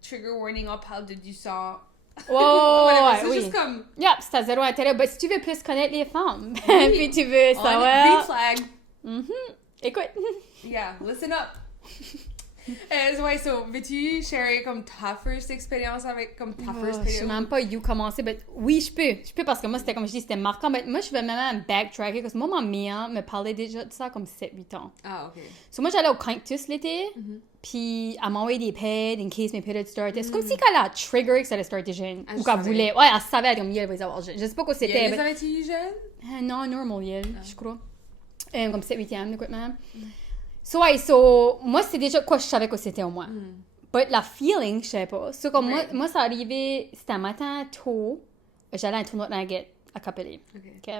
trigger warning, on parle de du sang. C'est juste comme... c'est à zéro intérêt. Mais si tu veux plus connaître les femmes, puis tu veux savoir... Green flag. Écoute. Yeah, listen up. So, veux-tu share comme ta first expérience avec comme ta first Je sais même pas où commencer, mais oui, je peux parce que moi, c'était comme je dis, c'était marquant, mais moi, je vais même backtracker, parce que moi, ma mère me parlait déjà de ça comme 7-8 ans. Ah, ok. So, moi, j'allais au Cactus l'été, puis elle m'envoyait des pads in case mes périodes startaient. C'est comme si qu'elle a trigger que ça allait starter jeune, ou qu'elle voulait. Ouais, elle savait, comme elle va les avoir jeune. Je sais pas quoi c'était. Les avais-tu jeune? Non, normal, je crois. Comme 7-8e, écoute-moi. So, moi, c'est déjà quoi je savais que c'était au moins. But la feeling, je savais pas. So, comme moi, ça arrivait, c'était un matin tôt, j'allais à un tournoi de nugget à Capelli. OK.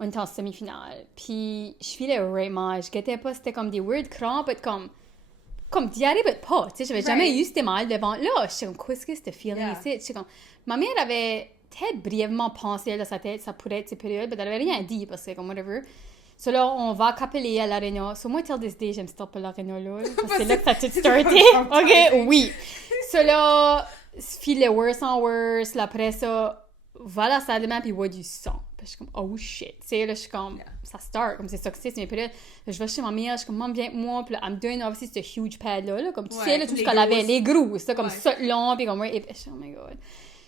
On était en semi-finale. Puis, je filais vraiment, je guettais pas, c'était comme des weird crampes, comme diarrhée, mais pas. Tu sais, j'avais jamais eu ce mal devant. Là, je suis comme, qu'est-ce que c'est ce feeling ici? Je suis comme, ma mère avait peut-être brièvement pensé dans sa tête, ça pourrait être ces périodes, mais elle avait rien dit, parce que comme whatever. So là, on va Capelli à l'Arena. So moi, till this day, j'aime stopper l'Arena là. Parce que c'est là que ça a tout starté. OK, oui. So là, feel le worse and worse. Là, après ça, va à la salle de bain puis voit du sang. Puis je suis comme, oh shit. Tu sais, là, je suis comme, ça start. Comme c'est ça que c'est. Mais puis là, je vais chez ma mère. Je suis comme, maman, viens avec moi. Puis là, elle me donne aussi ce huge pad là. Comme tu sais, là, tout ce qu'elle avait, les gros. C'est comme ça long. Puis comme, et puis je suis, oh my god.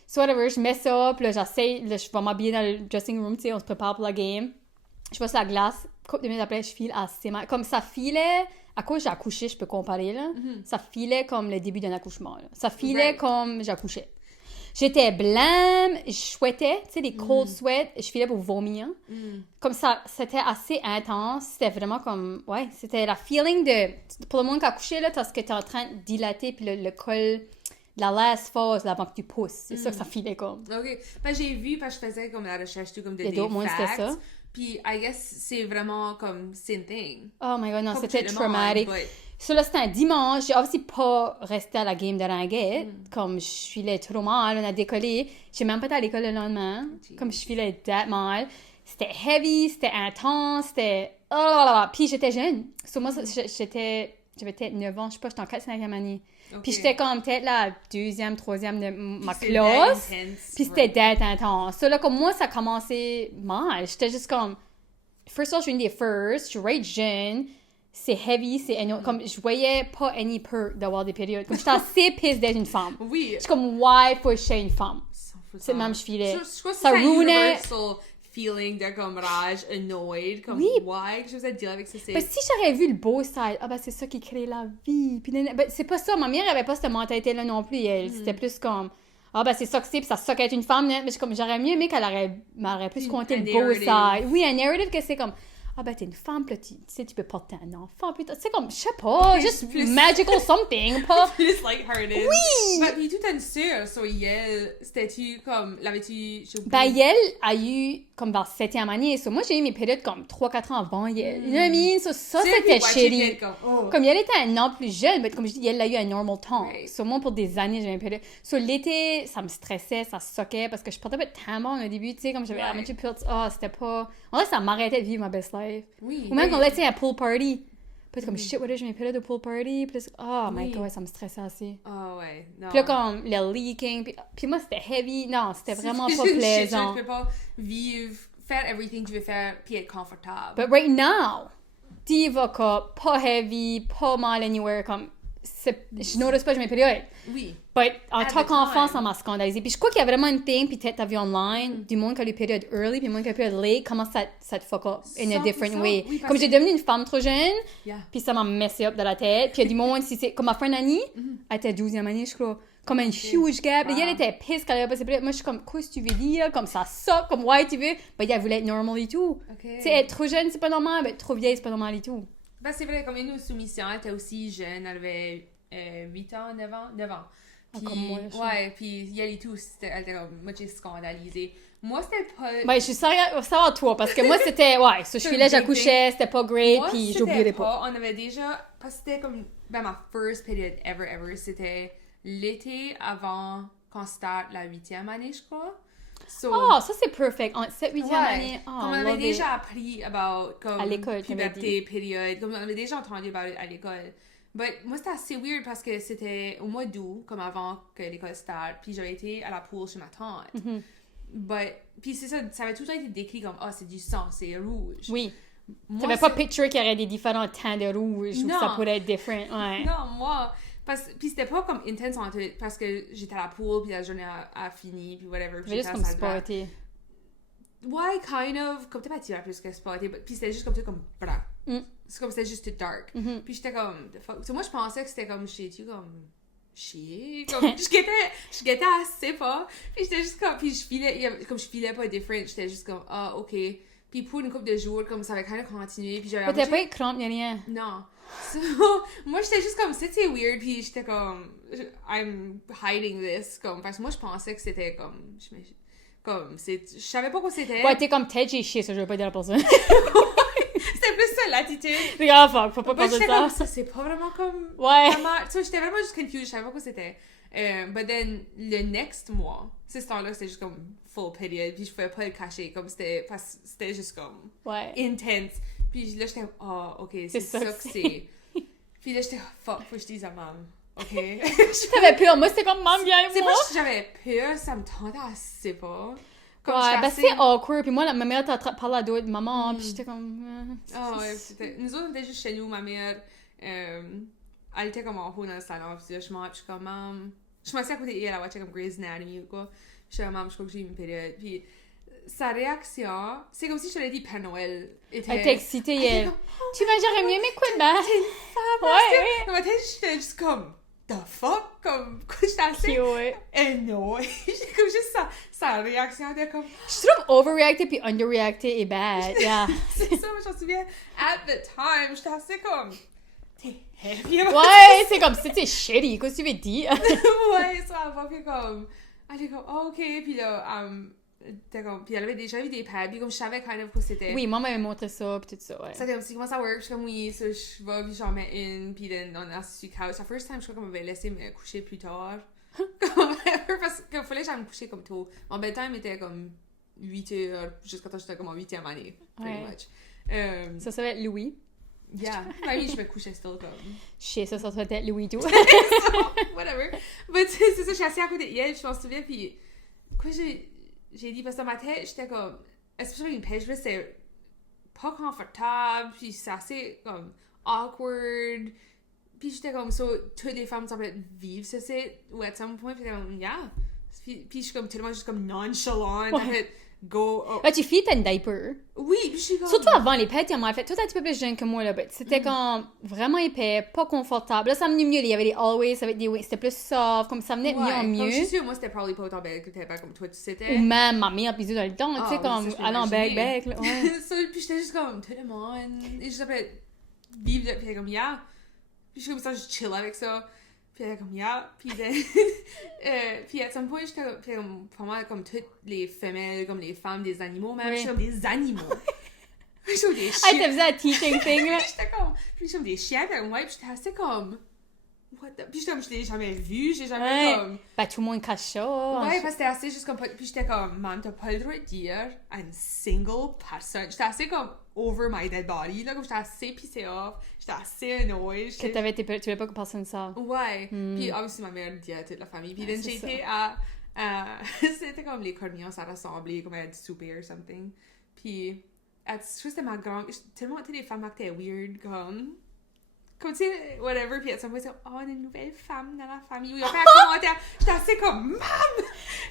So whatever, je mets ça. Puis là, j'essaie. Là, je vais m'habiller dans le dressing room. Tu sais, on se prépare pour la game. Je passe la glace, couple de minutes après, je file assez mal. Comme ça filait, à cause j'ai accouché, je peux comparer, là. Ça filait comme le début d'un accouchement, là. Ça filait comme j'accouchais. J'étais blême, je souhaitais, tu sais, des cold sweats, je filais pour vomir. Comme ça, c'était assez intense. C'était vraiment comme, c'était la feeling de... Pour le monde qui a accouché, là, parce que t'es en train de dilater, puis le col... La last phase, là, avant que tu pousses. C'est ça que ça filait comme. OK. Ben, j'ai vu, parce que je faisais comme la recherche, tout comme de des facts. Ça. Puis, I guess, c'est vraiment comme same thing. Oh my god, non, c'était traumatique. So là, c'était un dimanche. J'ai aussi pas resté à la game de Ringuet. Comme je filais trop mal, on a décollé. J'ai même pas été à l'école le lendemain. Comme je filais that mal. C'était heavy, c'était intense, c'était... Puis j'étais jeune. So moi, j'avais peut-être 9 ans, je sais pas, j'étais en 4-5e année. Okay. Puis j'étais comme peut-être la 2e, 3e de ma classe. Puis c'était d'être intense. So là, comme moi, ça a commencé mal. J'étais juste comme... First of all, je suis une des first. Je suis right jeune. C'est heavy. Comme je voyais pas any perk d'avoir des périodes. Comme j'étais assez pisse d'être une femme. Oui. Je suis comme, why faut je une femme? C'est même, je filais. Je crois que ça ruinait... feeling de comme rage, annoyed, comme why, je faisais dire avec ça. Ben, si j'aurais vu le beau side, c'est ça qui crée la vie. Puis, c'est pas ça, ma mère avait pas cette mentalité-là non plus. C'était plus comme, c'est ça que c'est, puis ça suck être une femme. Mais comme, j'aurais mieux aimé qu'elle m'aurait plus compté le beau side. Oui, un narrative que c'est comme, t'es une femme, puis tu sais, tu peux porter un enfant, puis c'est comme, je sais pas, juste plus magical something, pas... plus lighthearted. Oui! Mais tout une sœur, so Yel, c'était-tu comme, l'avais-tu... Yel a eu, comme dans 7e année, so moi j'ai eu mes périodes comme 3-4 ans avant Yel. You know what I mean? So ça, c'était shitty. Comme Yel était un an plus jeune, mais comme je dis, Yel a eu un normal temps. So moi, pour des années, j'avais une période... So l'été, ça me stressait, ça suckait, parce que je portais pas de tampon au début, tu sais, comme j'avais c'était pas... En vrai, ça m'arrêtait de vivre ma best life. Oui. Ou même quand on était à un pool party. Puis comme, shit, j'ai mes périodes de pool party. Puis my god, ça me stressait assez. Ouais, non. Puis là, comme, le leaking. Puis moi, c'était heavy. Non, c'était vraiment pas plaisant. Tu peux pas vivre, faire everything que tu veux faire, puis être confortable. But right now, diva cup, pas heavy, pas mal anywhere, comme... Je notice pas, j'ai mes périodes. Oui. But en tant qu'enfant, ça m'a scandalisé. Puis je crois qu'il y a vraiment une thing, puis peut-être t'as vu online, du monde qui a les périodes early, puis du monde qui a les périodes late, comment ça te fuck up in a different way. Oui, comme j'ai devenu une femme trop jeune, puis ça m'a messé up dans la tête. Puis il y a du monde, comme ma friend Annie, elle était 12e année, je crois, comme un huge gap. Et elle était pisse quand elle avait passé période. Moi, je suis comme, qu'est-ce que tu veux dire? Comme ça suck, comme why tu veux? Ben, elle voulait être normal et tout. Tu sais, être trop jeune, c'est pas normal, mais être trop vieille, c'est pas normal et tout. Ben, c'est vrai, comme une soumission, elle était aussi jeune, elle avait 8 ans, 9 ans. Puis, comme moi, ouais, puis elle et tout, elle était comme, moi, j'ai scandalisée. Moi, c'était pas... Ben, je suis savoir toi, parce que moi, c'était, ouais, ça, je filais, j'accouchais, c'était pas great, moi, puis j'oubliais pas. On avait déjà, parce que c'était comme, ben, ma first period ever, c'était l'été avant qu'on start la 8e année, je crois. So, ça, c'est perfect. En 7-8e année, comme on avait déjà appris about, comme, à l'école, puberté, période, comme on avait déjà entendu about it à l'école. But moi, c'était assez weird parce que c'était au mois d'août, comme avant que l'école start, puis j'avais été à la pool chez ma tante. Mm-hmm. But, puis c'est ça avait tout le temps été décrit comme, c'est du sang, c'est rouge. Oui. T'avais pas picture qu'il y aurait des différents teints de rouge ou que ça pourrait être différent, ouais. Non, moi, puis c'était pas comme intense en tout, parce que j'étais à la pool, puis la journée a fini, puis whatever. Puis juste comme sporté. Ouais, kind of, comme t'es pas tiré plus que sporté, puis c'était juste comme ça, comme blanc. C'est comme c'était juste dark. Mm-hmm. Puis j'étais comme, the fuck. So, moi, je pensais que c'était comme, j'étais comme... chier, comme je guettais assez pas, puis j'étais juste comme, puis je filais pas different, j'étais juste comme ok, puis pour une couple de jours comme ça avait quand même continué, puis j'avais mais t'as pas eu de crampes ni rien. non, so, moi j'étais juste comme c'était weird, puis j'étais comme I'm hiding this, comme parce que moi je pensais que c'était comme je savais pas quoi c'était. Ouais, t'es comme peut-être j'ai chié, ça je veux pas dire à la personne. C'était plus ça l'attitude. C'est grave, fuck, faut pas penser ça. Comme ça, c'est pas vraiment comme... Ouais. So, j'étais vraiment juste confused, je savais pas quoi c'était. But then, le next mois, ce temps-là, c'était juste comme full period, puis je pouvais pas le cacher, comme parce que c'était juste comme intense. Puis là, j'étais ok, c'est ça que c'est. Puis là, j'étais fuck, faut que je dise à maman. Ok. T'avais peur, moi c'était comme maman, viens moi. C'est pas que j'avais peur, ça me tentait assez pas. Comme c'est awkward. Puis moi, ma mère t'a parlé à d'autres mamans, puis j'étais comme... ouais, nous autres, on était juste chez nous, ma mère, elle était comme en haut dans le salon, puis là, je suis comme, maman, je m'assieds à côté d'elle, elle watchait comme Grey's Anatomy ou quoi. Je suis comme, maman, je crois que j'ai eu une période. Puis sa réaction, c'est comme si je te l'ai dit, Père Noël était... Elle était excitée, elle. Tu vas j'aurais mieux aimé quoi de bas? T'es une femme, ouais. Dans ma tête, j'étais juste comme... The fuck? Comme, j'étais assez... non. J'ai comme juste sa réaction était comme... Je trouve overreacted puis underreacted est bad, yeah. C'est ça, moi, j'en souviens. At the time, j'étais assez comme... T'es heavy. Ouais, c'est comme, c'était shitty, qu'est-ce que tu veux dire? Ouais, ça va, puis comme... Elle était comme, ok, puis là, puis elle avait déjà vu des pads, puis comme je savais kind of quoi c'était. Oui, maman m'avait montré ça, puis tout ça, ouais. Ça comme si comment ça work, je suis comme oui, ça je vais, puis j'en mets une, puis on a assis sur le couch. La first time, je crois qu'on m'avait laissé me coucher plus tard. Parce qu'il fallait que j'aille me coucher comme tôt. Mon bedtime était comme 8 heures, jusqu'à quand j'étais comme en 8e année, pretty much. Ça va être Louis. Yeah, oui, je me couchais still comme... Chier, ça va être Louis tout. So, whatever. Mais c'est ça, je suis assise à côté d'elle, je m'en souviens, puis quoi j'ai dit, parce que dans ma tête, j'étais comme, especially une page, c'est pas confortable, puis c'est assez comme awkward, puis j'étais comme, toutes les femmes semblaient vivre ce site, ou à some point, puis j'étais comme, yeah. Puis je suis comme tellement juste comme nonchalant, en fait, go. Tu filles, t'as une diaper. Oui, puis je suis comme... Surtout avant les pets, en fait, toi t'es un petit peu plus jeune que moi, là, c'était comme vraiment épais, pas confortable. Là, ça venait mieux, il y avait des always, avec des wings, c'était plus soft, comme ça venait mieux en mieux. Comme je suis sûre, moi, c'était probably pas autant belle que t'es pas comme toi, tu sais. Ou même ma mère bisous dans le temps, tu sais, comme aller en bec, là, ouais. Puis j'étais juste comme, tout le monde, et je s'appelais vivre, puis comme, yeah. Puis je suis comme ça, je chill avec ça. Puis elle est comme, yeah. Puis à some point, j'étais comme, pour moi, comme toutes les femelles, comme les femmes, des animaux, même. Je suis comme des animaux. Je suis comme des chiens. t'as fait un teaching thing, là. J'étais comme, puis je suis comme des chiens, puis ouais, puis j'étais assez comme, what the... Puis j'étais comme, je l'ai jamais vu, j'ai jamais comme... Ben, tout le monde cache ça. Ouais, parce que c'était assez juste comme, puis j'étais comme, maman, t'as pas le droit de dire à une single personne. J'étais assez comme, over my dead body, là, comme j'étais assez pissée off, j'étais assez annoyed. Que tu voulais pas que personne sache. Ouais, puis obviously ma mère dit à toute la famille, puis then j'étais à c'était comme les cornillons, ça rassemblait comme à du souper or something, puis je crois que c'était ma grand, tellement tu sais les femmes actaient weird, comme tu sais, whatever, puis à ce moment c'est comme, une nouvelle femme dans la famille, oui, on fait un commentaire, j'étais assez comme, mam!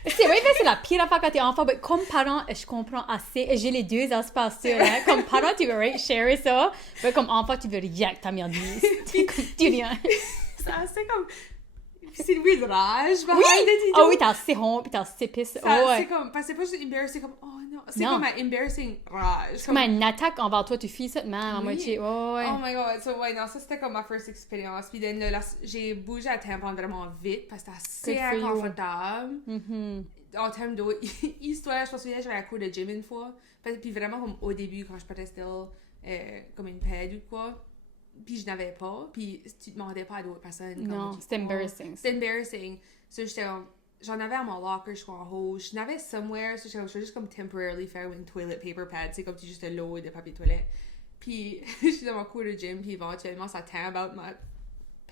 C'est vrai que c'est la pire affaire quand t'es enfant, mais comme parent, je comprends assez, et j'ai les deux aspects là. Comme parent, tu veux share ça, mais comme enfant, tu veux rien que ta mère dise. Tu rien. C'est assez comme, c'est une weird rage, oui! Oh oui, t'as assez honte, puis t'as assez pisse. C'est comme, parce que c'est pas juste embarrassing, c'est comme, oh non, Non, c'est comme un embarrassing rage. C'est comme une attaque envers toi, tu files ça de même à moitié. Ouais. Oh my god. So, ouais, non, ça c'était comme ma first expérience. Puis là, j'ai bougé à tampon vraiment vite parce que c'était assez inconfortable. En termes d'autres histoires, je me souviens, j'avais un cours de gym une fois. Puis vraiment, comme au début, quand je partais still, comme une pède ou quoi. Puis je n'avais pas. Puis tu te demandais pas à d'autres personnes. Non, c'était embarrassing. C'était embarrassing. So, j'en avais à mon locker, je crois, en haut. Je n'avais somewhere. So, je vais juste comme temporarily faire une toilet paper pad. C'est comme tu juste l'eau de papier toilette. Puis je suis dans mon cours de gym. Puis éventuellement, ça tombe out my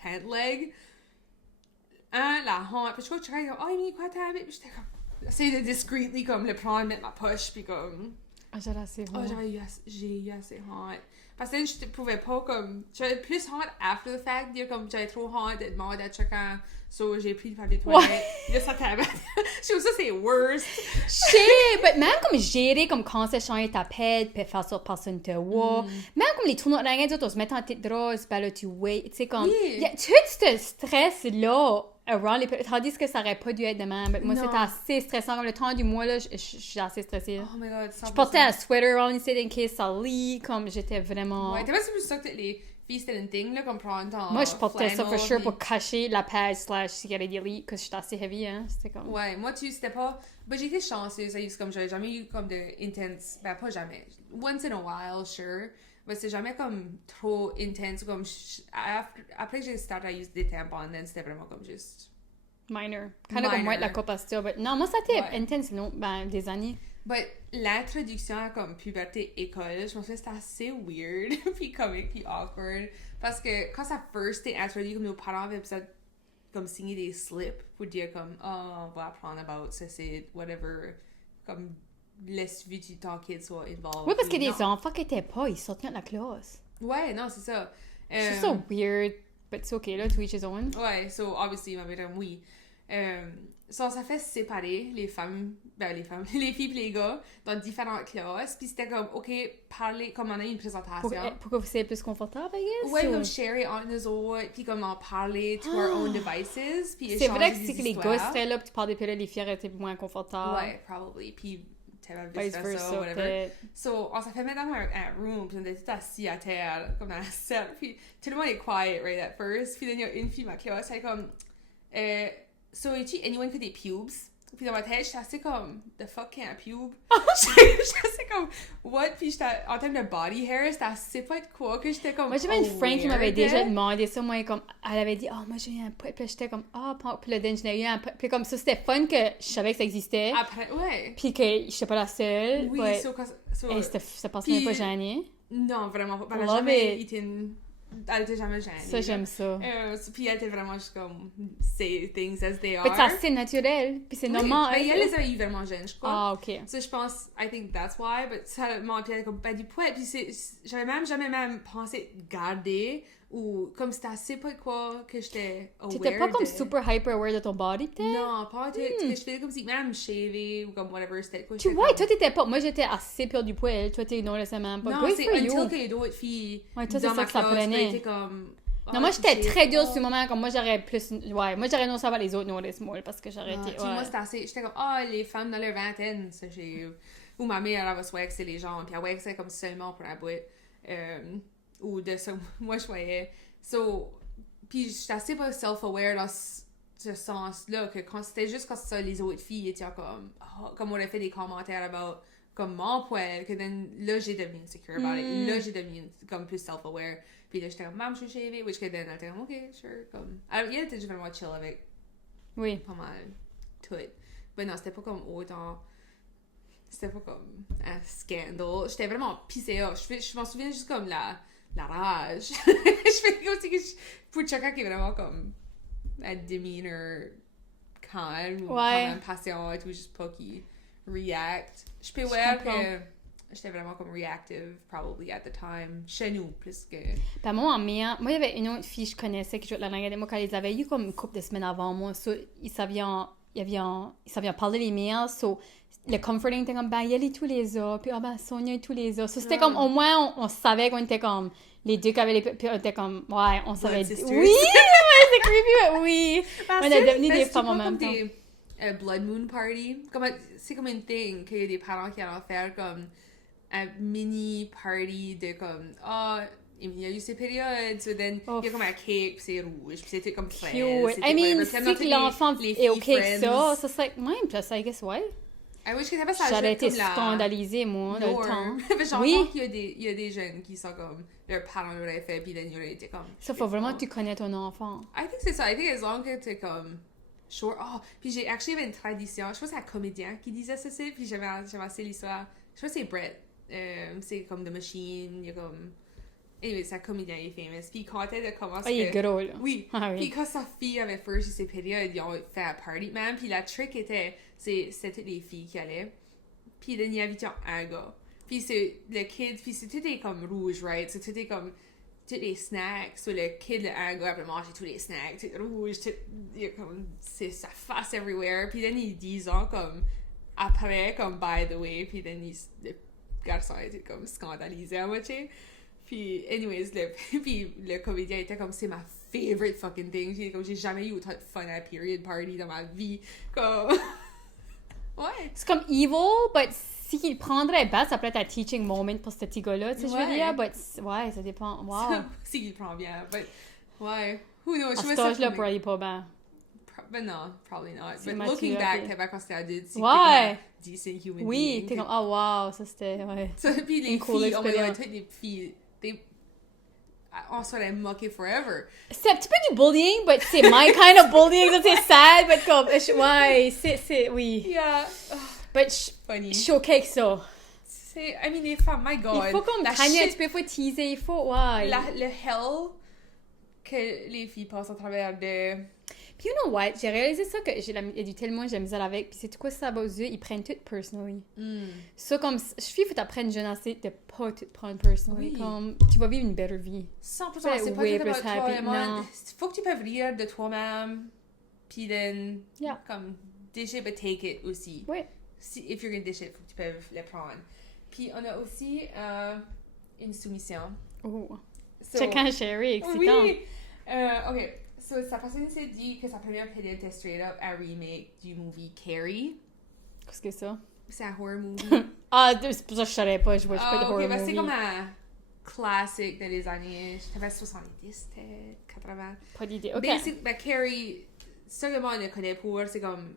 pant leg. La honte. Puis je crois que tu regardes comme, oh, Émilie, quoi t'as avec? Puis j'étais comme, j'essaie de discreetly comme le prendre, mettre ma poche. Puis comme. J'avais assez honte. J'ai eu assez honte. Parce que je pouvais pas comme. J'avais plus honte after the fact, dire comme j'avais trop honte de demander à chacun. So j'ai pris le papier toilette. Là, ça t'avait. Je trouve ça c'est worst. Shit! Mais même comme gérer, comme quand c'est changer ta pète, puis faire ça personne te voit. Même comme les tournois de rien, on se met en tête rose, ben là tu wait. Tu sais, comme. Il y a tout ce stress-là. Around les... Tandis que ça aurait pas dû être de même. Moi, c'était assez stressant. Comme le temps du mois, là, je suis assez stressée. Oh my god, 100%. Je portais un sweater on ici in case ça lit. Comme j'étais vraiment. Ouais, t'es pas plus ça que les filles, c'était une thing, là, comme prendre ton. Moi, je portais ça for sure pour cacher la page / si il y avait des lits, parce que j'étais assez heavy, hein. C'était comme. Ouais, moi, c'était pas. Ben, j'ai été chanceuse. Comme j'avais jamais eu comme de intense. Ben, pas jamais. Once in a while, sure. Mais c'est jamais comme trop intense. Comme après que j'ai starté à utiliser des tampons, c'était vraiment comme juste. Minor. Kind of comme moi, la coupe à style. But non, moi, ça a été intense, non? Ben, des années. But l'introduction à comme puberté école, je me souviens c'était assez weird, puis comique, puis awkward. Parce que quand ça first été introduit, comme nos parents avaient peut-être comme signé des slips pour dire comme, oh, on va apprendre about ça, c'est whatever. Comme, laisse vite du temps qu'ils soient involved. Oui, parce que les enfants qui étaient pas, ils sortaient de la classe. Ouais, non, c'est ça. C'est so weird, but it's okay, là, to each his own. Ouais, so obviously, ma mère, oui. Ça fait séparer les femmes, les filles et les gars dans différentes classes. Puis c'était comme, OK, parler, comme on a une présentation. Pour que vous soyez plus confortable, I guess? Ouais, comme share entre nous autres, puis comme en parler to our own devices. Puis c'est vrai que c'est que les gars seraient là, puis tu parles des puis là, les filles étaient moins confortables. Ouais, probably. Puis vice versa, whatever. So, on s'est fait mettre dans un room, puis on était tous assis à terre, comme dans la salle. Puis tout le monde est quiet right at first. Puis il y a une fille, ma classe, elle est comme, so, es-tu anyone qui a des pubes? Puis dans ma tête, j'étais assez comme, the fuck can a pube? J'étais assez comme, what? Puis en termes de body hair, c'était assez pas de quoi que j'étais comme. Moi, j'avais une friend qui m'avait déjà demandé ça. Moi, comme, elle avait dit, oh, moi, j'ai eu un poil. Puis j'étais comme, puis là, j'en ai eu un poil. Puis comme ça, c'était fun que je savais que ça existait. Après, ouais. Puis que j'étais pas la seule. Oui, ouais. Et ça passait même pas gêné. Non, vraiment pas. Elle a jamais été Elle était jamais gênée. Ça, j'aime ça. Puis elle était vraiment juste comme say things as they are. Mais ça, c'est naturel. Puis c'est normal. Mais elle les a eu vraiment jeunes, je crois. Ah, ok. Ça, je pense, I think that's why. But ça m'a appelé comme pas du poids. Puis j'avais jamais pensé garder ou comme c'était assez pas de quoi que j'étais aware. T'étais pas comme super hyper aware de ton body, peut-être? Non, pas tout. Je faisais comme si même shaver ou comme whatever, c'était quoi. Tu vois, toi, t'étais pas. Moi, j'étais assez pure du poil. Toi, t'es ignoré récemment pas. Non, c'est until qu'il y a d'autres filles. Ouais, toi, c'est ça que ça prenait. Comme, non, moi, j'étais très dure sur le moment. Comme moi, j'aurais plus. Ouais, moi, j'aurais non savoir les autres notice moi parce que j'aurais été. Moi, c'était assez. J'étais comme, les femmes dans leur vingtaine, ça, j'ai. Ou ma mère, elle va se waxer les gens. Puis elle waxait comme seulement pour la boîte. Ou de ça, moi, je voyais. So, puis j'étais assez pas self-aware dans ce sens-là, que quand c'était juste quand ça, les autres filles étaient comme on a fait des commentaires about comme mon poil, que là j'ai devenu insecure about it. Là j'ai devenu comme plus self-aware. Puis là j'étais comme, maman, je suis shavée, which que then elle était comme, ok, sure, comme. Alors, elle était juste vraiment chill avec. Oui. Pas mal tout. Mais non, c'était pas comme autant. C'était pas comme un scandale. J'étais vraiment pissée off. Je m'en souviens juste comme la rage. Je fais comme si pour chacun qui est vraiment comme un demeanor calme ou comme impatiente ou juste pas qui react. Je peux voir que j'étais vraiment comme reactive probably at the time chez nous plus que. Ben moi il y avait une autre fille que je connaissais qui jouait la langue avec moi quand ils avaient eu comme une couple de semaines avant moi. So, ils savaient parler les meilleurs. So, le comforting était comme, ben, il y a tous les autres, puis ben, Sonia et tous les autres. So, c'était comme, au moins, on savait qu'on était comme, les deux qui avaient les. Puis on était comme, on savait. Oui! C'est creepy, oui! On a devenu des femmes en même temps. Blood Moon Party. C'est comme une thing qu'il y a des parents qui allaient faire comme un mini party de comme, il y a eu ces périodes, so then il y a comme un cake, puis c'est rouge, puis c'était comme fraise. Cute. I mean, si que l'enfant est OK que ça serait même plus, I guess, ouais. I wish que ça passe à j'aurais été scandalisée, moi, le temps. J'entends qu'il y a des jeunes qui sont comme, leurs parents l'auraient fait, puis then ils auraient été comme... Ça, faut vraiment que tu connais ton enfant. I think c'est ça. I think as long que t'es comme... Sure. Puis j'ai actually une tradition. Je pense que c'est un comédien qui disait ça, puis j'avais assez l'histoire. Je pense que c'est Brett. C'est comme The Machine, il y a comme... Anyway, c'est un comédien, il est famous. Puis quand elle commence... il est gros, là. Oui. Puis quand sa fille avait first ses périodes, ils ont fait un party, man. Puis la trick était... C'était toutes les filles qui allaient. Puis il y avait un gars. Puis c'est le kid... Puis c'est tout est comme rouge, right? C'est tout est comme... Tous les snacks. So le kid, un gars, après manger tous les snacks. Tout rouge, tout... Il y a comme... C'est sa face everywhere. Puis then ils disent comme... Après, comme by the way. Puis then le garçon était comme scandalisé à moitié. Puis, anyways, le comédien était comme, c'est ma favorite fucking thing. Puis, comme, j'ai jamais eu autant de fun à period party dans ma vie. Comme... ouais. C'est comme evil, but s'il prendrait bad, ça peut être un teaching moment pour ce petit gars-là, tu sais, je veux dire, but ouais, ça dépend. Wow. S'il prend bien, but ouais. Who knows? À cet âge-là, pour aller pas bien. But no, probably not. But looking back, t'es pas quand c'était adulte, c'est ouais. Decent human being. Oui, t'es comme, oh wow, ça c'était, ouais. Puis les filles, oh my god, toutes les filles, on se fait moquer forever. C'est un petit peu du bullying, but c'est my kind of bullying, ça c'est sad, but comme, ouais, c'est, oui. Yeah. But funny. Choqué que ça. I mean, les femmes, my god. Il faut comme cagner un petit peu, il faut teaser, il faut, ouais. Le hell que les filles passent à travers de... Puis you know what, j'ai réalisé ça que il y a du tellement j'ai misère avec, puis c'est tout quoi ça va aux yeux, ils prennent tout personally. Ça comme je faut t'apprendre jeune assez de pas tout prendre personally, comme tu vas vivre une better vie. 100%, c'est pas tout about toi-même. Faut que tu peux rire de toi-même, puis then comme dish it but take it aussi. Oui. If you're gonna dish it, faut que tu peux le prendre. Puis on a aussi une soumission. Oh. Chacun chéri, excitant. Oui. OK. So, sa personne s'est dit que sa première période était straight up un remake du movie Carrie. Qu'est-ce que c'est ça? C'est un horror movie. C'est pour ça que je savais pas, je vois pas de horror movie. C'est comme un classique des années, je sais 70, 80. Pas d'idée, ok. Carrie, ce que moi ne connais pour, c'est comme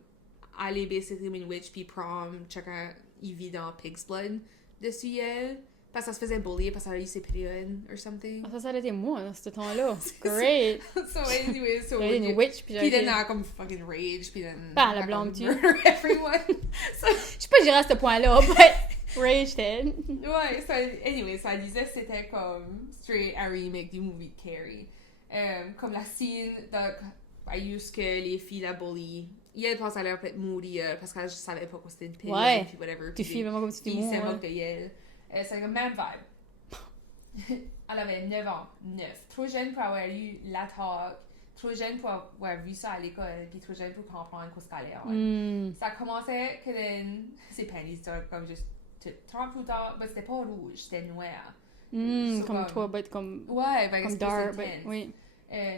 aller basically une witch puis prom, chacun y vit dans Pig's Blood dessus elle. Parce que ça se faisait bully parce qu'elle a eu ses périodes or something. Ça a été moi dans ce temps-là. Great. So anyway, j'avais une witch puis then elle a comme fucking rage puis then la blâme-tu? Everyone. Je sais pas j'irais à ce point-là, but rage dead. Ouais, so anyway, ça disait que c'était comme straight un remake du movie Carrie. Comme la scène de juste que les filles la bully. Elle pense à l'air peut-être mourir parce qu'elle savait pas quoi c'était une période puis whatever. Tu filmes vraiment comme si tu mourais. Puis c'est moque de elle. C'est comme même vibe. Elle avait 9 ans. 9. Trop jeune pour avoir eu la talk. Trop jeune pour avoir vu ça à l'école. Puis trop jeune pour comprendre quoi qu'elle allait. Ça commençait que ses panties étaient comme juste 30 plus tard. Mais c'était pas rouge, c'était noir. Comme toi, but comme... Ouais, comme dark, but oui.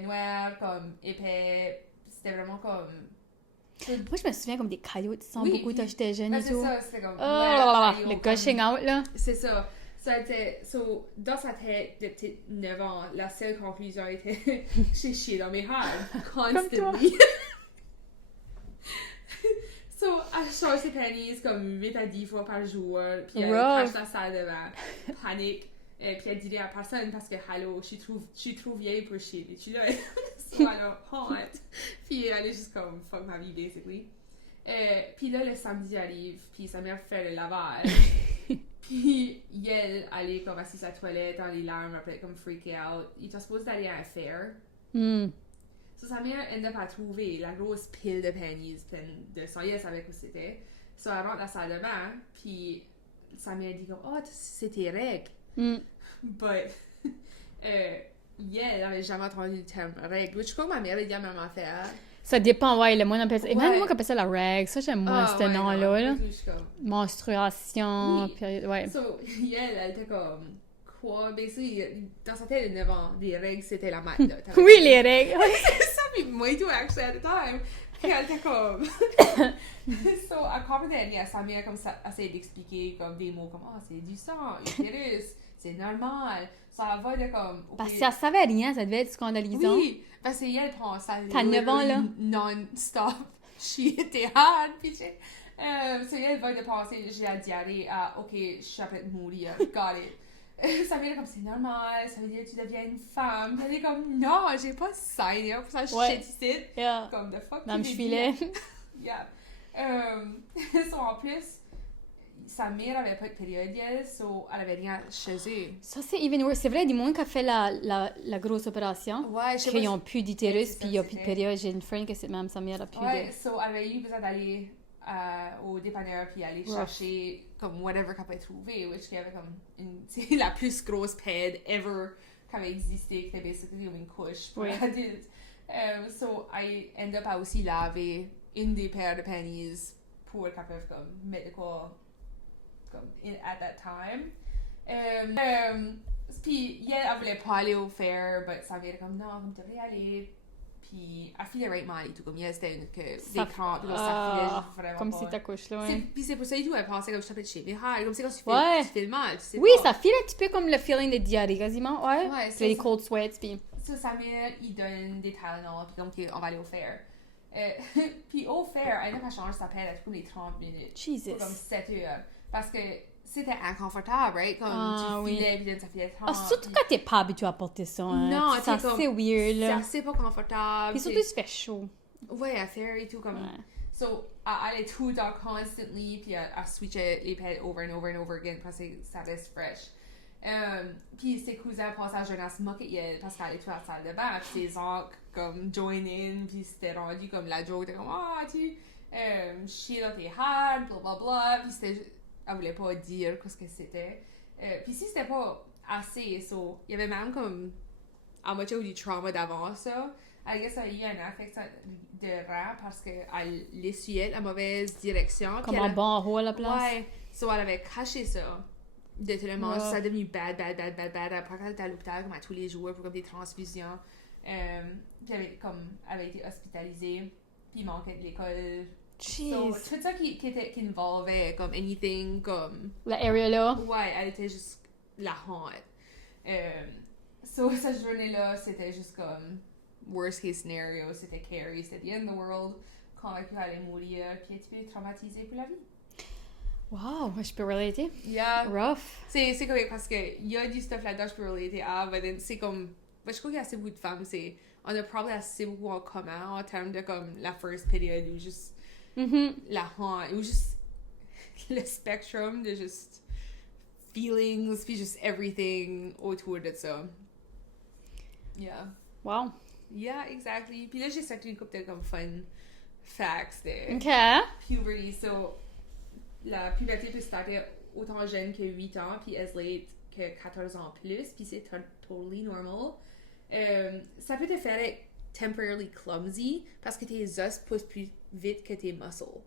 Noir, comme épais. C'était vraiment comme... Moi, je me souviens comme des cailloux de sang beaucoup quand j'étais jeune et tout. C'est ça, c'était comme... le gushing out, là. C'est ça. Ça était... dans sa tête de petite 9 ans, la seule conclusion était j'ai chié dans mes rêves. Constantly. Elle change ses panties comme 8 à 10 fois par jour. Puis elle crache la salle de bain. Panique. Puis elle dit à personne parce que, hello, je suis trop vieille pour chier. Puis tu là, alors, honte. Puis elle est juste comme, fuck ma vie, basically. Puis là, le samedi arrive, puis sa mère fait le lavage. Puis elle est comme assise à la toilette, dans les larmes, après comme freaké out. Il était supposé d'aller à un fair. So sa mère end up à trouver la grosse pile de panties pleine de sang. Elle savait quoi c'était. So elle rentre dans la salle de bain, puis sa mère dit comme, oh, c'est tes règles. But, elle avait jamais entendu le terme règle. Je crois que ma mère a dit la même affaire. Ça dépend, ouais, le monde appelle ça. Et même moi qui appelle ça la règle, ça j'aime moins ce nom-là. Menstruation, période, ouais. So, elle était comme, quoi? Basically, dans sa tête de 9 ans, les règles c'était la maths, là. Oui, les règles. Ça, mais moi et tout, actually, at the time. Puis elle était comme... So, à comprenait, sa mère comme ça, essayé d'expliquer comme des mots comme « Ah, c'est du sang, utérus, c'est normal. » Ça va de comme... Okay. Parce que si elle savait rien, ça devait être scandalisant. Oui, parce qu'elle prend ça T'as 9 ans, là. non-stop. She était hard, puis so elle va de penser, j'ai la diarrhée, ok, je suis à peut-être mourir, got it. Ça veut dire comme c'est normal, ça veut dire que tu deviens une femme. Elle est comme non, j'ai pas signé pour ça, je suis ici. Yeah. Comme the fuck. Dans le filet. Yeah. So en plus, sa mère avait pas de période, so elle avait rien chez eux. Ça, c'est even worse. C'est vrai, du monde qui a fait la grosse opération. Ouais, je sais qu'ils n'ont plus d'utérus, Ouais, puis il n'y a plus de période. J'ai une friend que c'est même sa mère a plus ouais, so elle avait eu besoin d'aller au dépanneur puis aller chercher comme whatever qu'elle pouvait trouver, which qui avait comme c'est la plus grosse pad ever qui avait existé, qui était basically comme une couche pour l'adulte. So I end up à aussi laver une des paires de panties pour qu'elle puisse comme mettre quoi comme at that time. Puis elle voulait pas aller au fair, mais ça avait comme non, comme tu devrais aller. Puis elle filait right mal et tout, comme c'était une que des crampes, là, ça filait vraiment comme pas. si t'accouches là, ouais. Puis c'est pour ça et tout, elle pensait comme je t'appelle chez mes comme c'est quand tu fais le mal, tu sais oui, pas. ça file un petit peu comme le feeling de diarrhée, quasiment, ouais. C'est les cold sweats, puis... So sa mère, il donne des Tylenol, puis donc on va aller au fair. Puis au fair, elle n'a pas changé sa pelle, elle fait comme les 30 minutes. Jesus. Comme 7 heures. Parce que c'était inconfortable, right? Comme tu filais, puis ça filait 30. Surtout quand t'es pas habitué à porter ça, hein. Non, c'est assez weird, là. C'est assez pas confortable. Puis surtout, il se fait chaud. Ouais, à faire et tout, comme... Ouais. So, elle est tout dans constantly, puis elle switchait les pelles over and over and over again parce que ça reste fresh. Puis ses cousins passaient à jeunesse moquer elle parce qu'elle était à la salle de bain, puis ses oncles comme join in, puis c'était rendu comme la joke de comme tu chies dans tes hands, blablabla, puis c'était, elle voulait pas dire ce que c'était. Puis si c'était pas assez, so, il y avait même comme à moitié du trauma d'avant ça. I guess elle a eu un affect de rein parce qu'elle l'essuyait la mauvaise direction. Comme en bas en haut à la place. Ouais, so elle avait caché ça de tout le monde. Ça a devenu bad. Après, elle était à l'hôpital comme à tous les jours pour comme des transfusions. Puis elle avait été hospitalisée. Puis il manquait de l'école. So, tout ça qui involvait comme anything, comme... La area là. Ouais, elle était juste la honte. So, cette journée-là, c'était juste comme... Worst case scenario, c'était Carrie, c'était the end of the world, convaincue qu'elle allait mourir, puis elle était traumatisée pour la vie. Wow, je peux relater. Yeah. Rough. C'est comme parce que il y a du stuff là-dedans je peux relater à, mais c'est comme, je crois qu'il y a assez beaucoup de femmes, on a probablement assez beaucoup en commun en termes de comme la first period ou juste la honte, ou juste le spectrum de juste feelings, puis juste everything autour de ça. Yeah. Wow. Yeah, exactly. Puis là, j'ai sorti une couple de comme fun facts de puberty. So, la puberté peut starter autant jeune que 8 ans, puis as late que 14 ans plus, puis c'est totally normal. Ça peut te faire être temporarily clumsy parce que tes os poussent plus vite que tes muscles.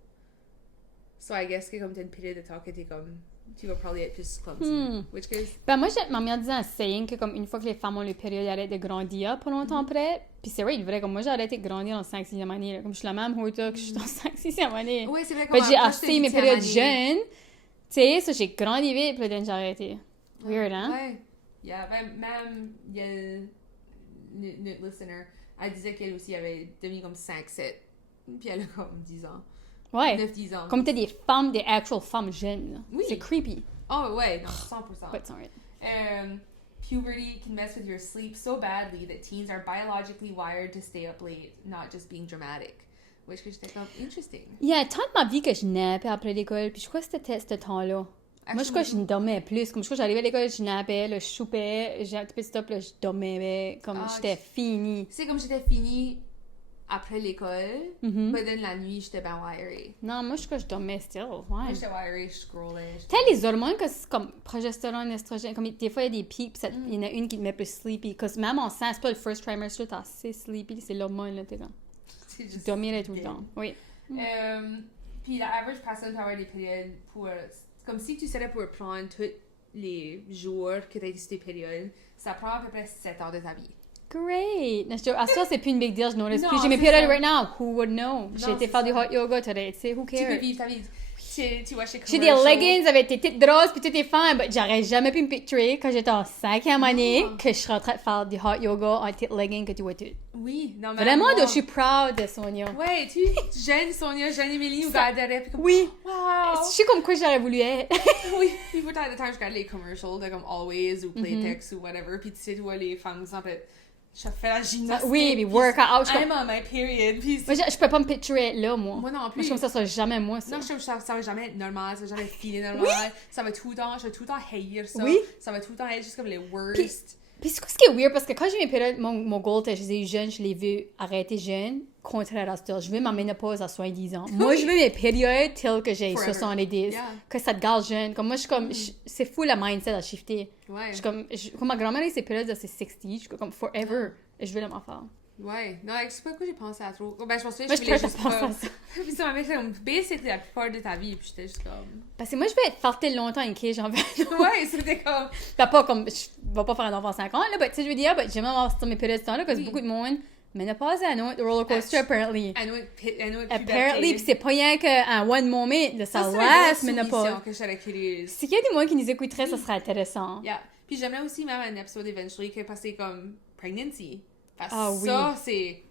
So, I guess que comme t'as une période de temps que t'es comme... Tu vas probably être plus clumsy. Which is... Ben moi, ma mère disait un saying que comme une fois que les femmes ont le période, elles arrêtent de grandir pas longtemps après. Puis c'est vrai, il est vrai, comme moi j'ai arrêté de grandir en 5-6e année. Là. Comme je suis la même hauteur que je suis en 5-6e année. Oui, c'est vrai. Comme j'ai assez mes périodes jeunes. Tu sais, ça j'ai grandi vite, puis là j'ai arrêté. Weird, hein? Ouais. Yeah, ben, même, il y a notre listener, elle disait qu'elle aussi avait devenu comme 5-7. Puis elle a comme 10 ans. Ouais. 9-10 ans. Comme t'as des femmes, des actual femmes jeunes. Oui. C'est creepy. Oh, ouais, non, 100%. But it's alright. Puberty can mess with your sleep so badly that teens are biologically wired to stay up late, not just being dramatic. Which que j'étais comme interesting. Il y a un temps de ma vie que je nappais après l'école, puis je crois que c'était ce temps-là. Moi, je crois que je dormais plus. Comme je crois que j'arrivais à l'école, je nappais, là, je soupais, j'ai un petit peu de stop, là, je dormais, comme j'étais finie. C'est comme j'étais finie après l'école, mais dans la nuit, j'étais bien wiry. Non, moi, je crois que je dormais still, ouais. Moi, j'étais wiry, je scrollais. Tu sais, les hormones, que c'est comme progestérone, estrogène, comme des fois, il y a des pics, puis il y en a une qui te met plus sleepy. Parce que même en sens, c'est pas le first trimester, t'es assez sleepy, c'est l'hormone, là, t'es comme... Tu dormirais tout le temps, oui. Puis la average personne peut avoir des périodes pour... Comme si tu serais pour prendre tous les jours que tu as été ces périodes, ça prend à peu près 7 heures de ta vie. Great! À ça, c'est plus une big deal, je notice Non, plus. J'ai mes c'est périodes ça. right now. Who would know? J'ai Non, été c'est faire du ça. hot yoga today, tu sais, who Tu cares? peux vivre ta vie. Tu vois, chez J'ai des leggings avec tes petites roses puis tout est fine, mais j'aurais jamais pu me picturer quand j'étais en 5e année que je serais en train de faire du hot yoga en petites leggings que tu vois tout. Oui, non, mais Vraiment, moi- je suis proud de Sonia. Ouais, tu jeune Sonia, jeune Émilie, ou Ça- regarderais, puis comme, Oui. wow! Je suis comme quoi j'aurais voulu être. Oui, puis pour tant de temps, je regarde les commercials de comme Always ou Playtex ou whatever, puis tu sais, tu vois les femmes, exemple, je fais la gymnastique. Oui, puis workout. I'm on my period, puis Moi, je peux pas me picturer être là, moi. moi non Moi, plus. je trouve que ça sera jamais moi, ça. Non, je trouve que ça va jamais être normal, ça va jamais filer normal, ça va tout le temps, je vais tout le temps haïr ça, Oui. ça va tout le temps être juste comme les worst. Puis c'est quoi ce qui est weird, parce que quand j'ai mes périodes, mon goal, je les ai eu jeunes, je l'ai vu arrêter jeune, contraire à ça. Je veux ma ménopause à 70 ans. Moi, je veux mes périodes telles que j'ai Forever. 70, Yeah. que ça te garde jeune. Comme moi, je suis comme, c'est fou la mindset à shifter. Ouais. Je suis comme ma grand-mère a eu ses périodes de ses 60, je suis comme forever. Et je veux la m'en faire. Ouais, non, je sais pas pourquoi j'ai pensé à trop. Ben, je pensais que Moi, je je voulais peux juste penser pas. à ça. Puis ça m'avait fait comme basically la plupart de ta vie, puis j'étais juste comme. Parce que moi, je veux être fartée longtemps, ok, j'en veux. Ouais, c'était comme. Ben, pas comme, je vais pas faire un enfant 5 ans, là, ben, tu sais, je veux dire, ben, j'aime avoir mes périodes de temps-là, parce que Oui. beaucoup de monde, ménopause, I know it, the roller coaster, apparently. I know it Apparently, pis c'est pas rien qu'un one moment de sa c'est last une ménopause. soumission que j'étais curieuse. S'il y a des gens qui nous écouteraient, ça serait intéressant. Yeah. Puis j'aimerais aussi même un épisode eventually que passer comme pregnancy. Parce que Ah oui. ça, c'est.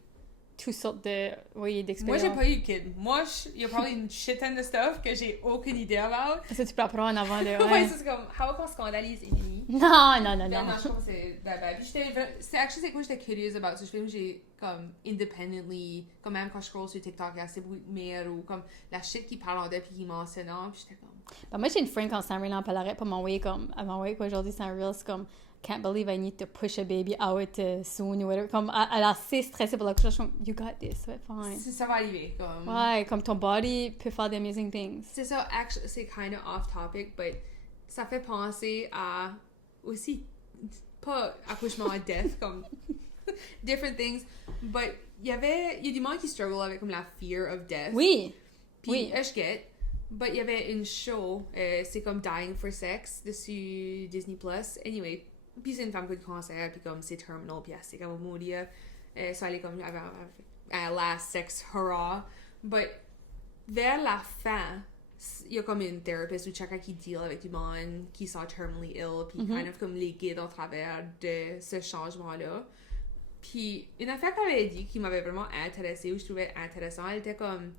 Toutes sortes de, oui, Moi, d'expériences. j'ai pas eu de kid. Moi, il y a probablement une shit ton de stuff que j'ai aucune idée about. Ça, tu peux apprendre en avant de, Ouais, ouais. c'est comme, how qu'on scandalise Emily. Non, non, non, Non, non. je trouve que c'est bad. Puis c'est quoi j'étais curieuse about. Je fais que j'ai comme independently, comme même quand je scroll sur TikTok, il y a assez beaucoup de mères ou comme la shit qui parle en d'eux puis qui mentionnent, puis j'étais comme. Ben, moi, j'ai une friend quand Sam Lamp, elle arrête pas m'envoyer comme, elle m'envoie quoi aujourd'hui, c'est un Reels comme, can't believe I need to push a baby out soon ou whatever. Comme, elle est assez stressée pour l'accouchement. Je suis comme, you got this, ouais, fine. Ça va arriver. Comme. Ouais, comme ton body peut faire des amazing things. C'est ça, actually, c'est kind of off topic, but ça fait penser à aussi, pas accouchement à death, comme different things, but il y a des gens qui struggle avec comme la fear of death. Oui. Puis, oui. je get. But il y avait une show, c'est comme Dying for Sex, dessus Disney+. Anyway, puis c'est une femme qui a du cancer, puis comme c'est terminal, puis c'est comme mourir. Ça allait comme à last sex hurrah. But vers la fin, il y a comme une thérapeute ou quelqu'un qui deal avec du monde qui sont terminally ill, puis kind of comme les guide au travers de ce changement-là. Puis une affaire qu'elle avait dit qui m'avait vraiment intéressée, ou je trouvais intéressant, elle était comme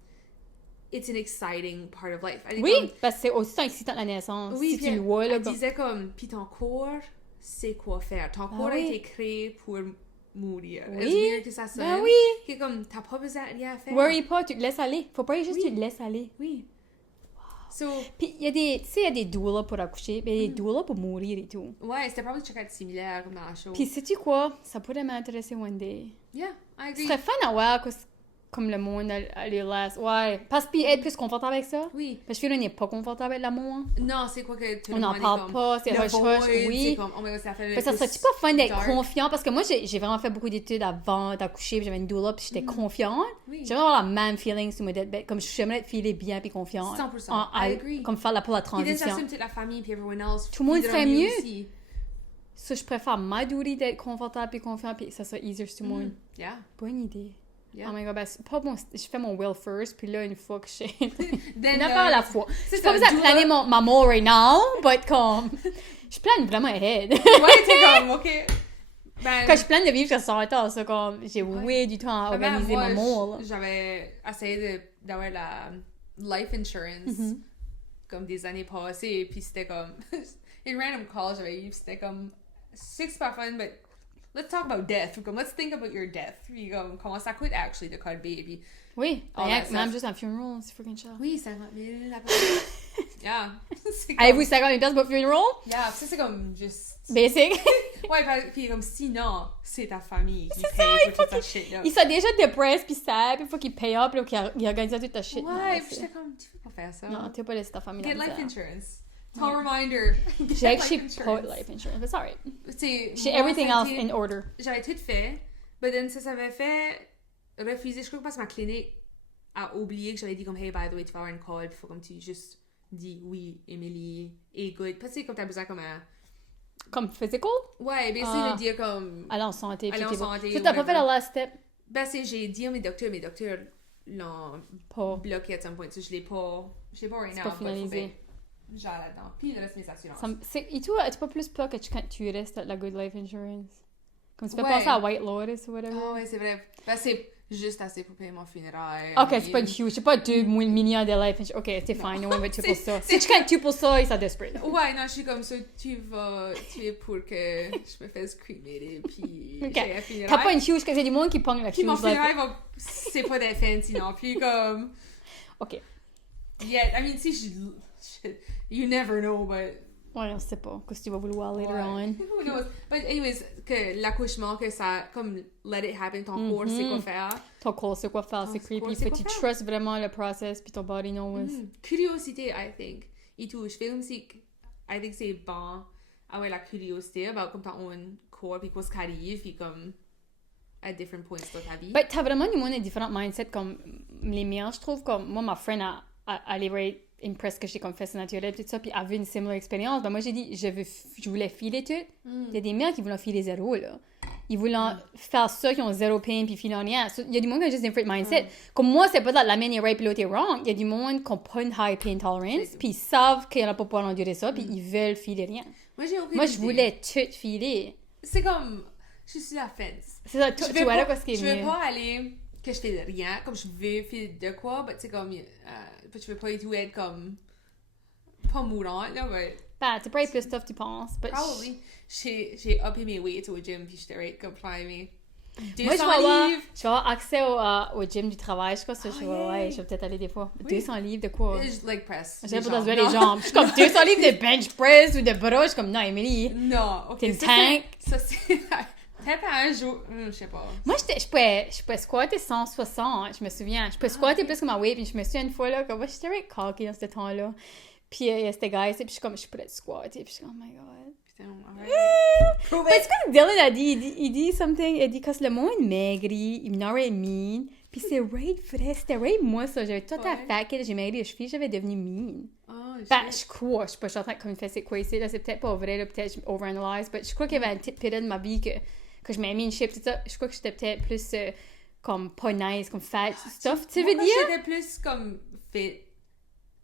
it's an exciting part of life. Elle est Oui, comme, parce que c'est aussi excitant que la naissance. oui, si puis tu le vois, là. elle Comme... disait comme, puis ton corps sait quoi faire. Ton corps a oui. été créé pour mourir. Oui. Est-ce weird que ça sonne? Ben oui. Que comme, t'as pas besoin de rien faire. Worry pas, tu te laisses aller. Faut pas juste Oui. tu te laisses aller. Oui. So, Puis il y a des, tu sais, il y a des doulas pour accoucher, mais il y a des doulas pour mourir et tout. ouais, c'était probablement quelque chose de similaire comme dans la show. Puis sais-tu quoi? Ça pourrait m'intéresser one day. Yeah, I Ce agree. serait fun à voir comme le monde a les laisse. Ouais. Parce que puis être plus confortable avec ça. Oui. Parce que là, on n'est pas confortable avec l'amour. Non, c'est quoi que tout On le n'en monde est parle comme, pas, c'est le hush-hush, void, oui. c'est comme, oh my god, ça fait Mais ça plus serait-tu pas fun d'être dark? confiant? Parce que moi, j'ai vraiment fait beaucoup d'études avant d'accoucher, puis j'avais une doula, puis j'étais confiante. Oui. J'aimerais avoir la même feeling sur mon deathbed. Comme j'aimerais être filée bien puis confiante. 100%. I agree. Comme faire pour la Puis then, transition. j'assume toute la famille puis everyone else. Tout le monde ils serait iront mieux. aussi. Ça, je préfère ma doulie d'être confortable puis confiante, puis ça serait easier sur tout le monde. Yeah. Bonne idée. Yeah. Oh my god, ben, c'est pas bon. Je fais mon will first, puis là, une fois que j'ai. Then, Une affaire à la fois. c'est J'ai pas ça, besoin de doula. planer ma mort right now, but comme. Je plane vraiment ahead. Ouais, t'es comme, ok. Ben, Quand je plane de vivre jusqu'à 100 ans, ça, comme. J'ai way du temps à ben, organiser moi, ma mort, là. j'avais essayé d'avoir la life insurance comme des années passées, puis c'était comme une random call j'avais eu, puis c'était comme c'est super fun, but let's talk about death, comme let's think about your death, puis comme comment ça coûte actually de faire baby. Oui, All rien that que même stuff. juste un funeral, c'est freaking cher. Oui, 50 000 à peu près. Yeah. C'est comme- Avez-vous 50 000 piastres pour funeral? Yeah, ça c'est comme juste. Basic. Ouais, puis comme sinon, c'est ta famille qui C'est paye ça, il pour faut toute ta shit là. Il s'est déjà depressed puis sad, puis il faut qu'il paye up, puis qu'il organise toute ta shit. Ouais, Non, puis c'est- j'étais comme, tu peux pas faire ça. Non, t'es pas laissé ta famille Get dans life ça. insurance. Ton reminder. J'ai Get actually life pas insurance. life insurance, but sorry. C'est- J'ai moi, everything ça a else été- in order. J'avais tout fait, but then ça s'avait fait refuser. Je crois que parce que ma clinique a oublié que j'avais dit comme, hey, by the way, tu vas avoir une call, puis faut comme tu juste dis oui, Emily, et good. Parce que comme t'as besoin comme un Comme physical? Ouais, ben c'est de dire comme... Aller en santé. Aller en santé. Tu t'as pas fait la last step? Ben c'est, j'ai dit à mes docteurs l'ont bloqué à un point. Je l'ai pas right now. C'est pas finalisé. Genre là-dedans. Puis le reste, mes assurances. Et toi, as-tu pas plus peur que tu restes à la Good Life Insurance? Comme tu peux penser à White Lotus ou whatever. Ah ouais, c'est vrai. Ben c'est juste assez pour payer mon funérail. Ok, c'est pas huge. C'est pas 2 millions de life insurance. Ok, c'est fine. No one va tout pour ça. Si tu cannes tout pour ça, ils sont desperate. Ouais, non, je suis comme ça. Tu es pour que je me fasse crémer puis j'ai un funérail. T'as pas une huge, que c'est du monde qui pogne la puis mon funérail, c'est pas des fancy non plus, comme... Ok. Yeah, I mean, si you never know, but... Ouais, on sait pas. Qu'est-ce que tu vas vouloir later on. Who knows? But anyways, que l'accouchement, que ça, comme, let it happen, ton corps sait quoi faire. Ton corps sait quoi faire, c'est creepy. Faut que tu trust vraiment le process, puis ton body knows. Curiosité, I think. Et tout, je fais comme si, I think c'est bon avoir la curiosité about comme ton corps, puis quoi ce qui arrive, puis comme, at different points de ta vie. But t'as vraiment du monde à différents mindsets, comme les miens, je trouve, comme, moi, ma friend a livré impressed que j'ai comme fait ça naturel tout ça puis avait une similar expérience. Ben moi j'ai dit je voulais filer tout. Il y a des mères qui voulaient filer zéro là. Ils voulaient faire ça qui ont zéro pain puis filer rien. So, il y a du monde qui a juste un different mindset. Comme moi c'est pas dans la main est right puis l'autre est wrong. Il y a du monde qui ont pas une high pain tolerance puis ils savent qu'ils n'ont pas pouvoir endurer ça puis ils veulent filer rien. Moi je voulais tout filer. C'est comme je suis la fence. C'est ça, tu vois là parce qu'il est mieux. Je veux pas aller que je fais rien comme je veux filer de quoi mais c'est comme je veux pas du tout être comme pas mourante là mais bah tu pourrais plus stuff tu penses but probably j'ai uppé mes weights au gym puis j'étais right comme climbing 200 moi livres je vais avoir accès au gym du travail je crois que je vais peut-être aller des fois 200 livres de quoi leg press j'ai pas besoin des jambes je suis comme 200 livres de bench press ou de bras je suis comme non Emily non ok t'es une tank ça c'est peut-être un jour, je sais pas. Moi, je pouvais squatter 160, je me souviens. Je pouvais squatter plus que ma weight, puis je me souviens une fois, là, que moi, j'étais very cocky dans ce temps-là. Puis, il y a ce gars ici, puis je suis comme, je pourrais squatter, puis je suis comme, oh my god. Putain, Mais c'est comme Dylan a dit, il dit something, il dit, quand le monde maigrit, il m'aurait mean, puis c'est right vrai, c'était right moi, ça. J'avais tout à fait, j'ai maigri les chevilles, j'avais devenu mean. Je crois, je suis pas en train de comme c'est quoi ici, là, c'est peut-être pas vrai, là, peut-être je overanalyse, mais je crois qu'il y avait une petite période de ma vie que je m'ai mis une shape, tout ça, je crois que j'étais peut-être plus comme pas nice, comme fat stuff, tu veux dire? Moi, j'étais plus comme fit.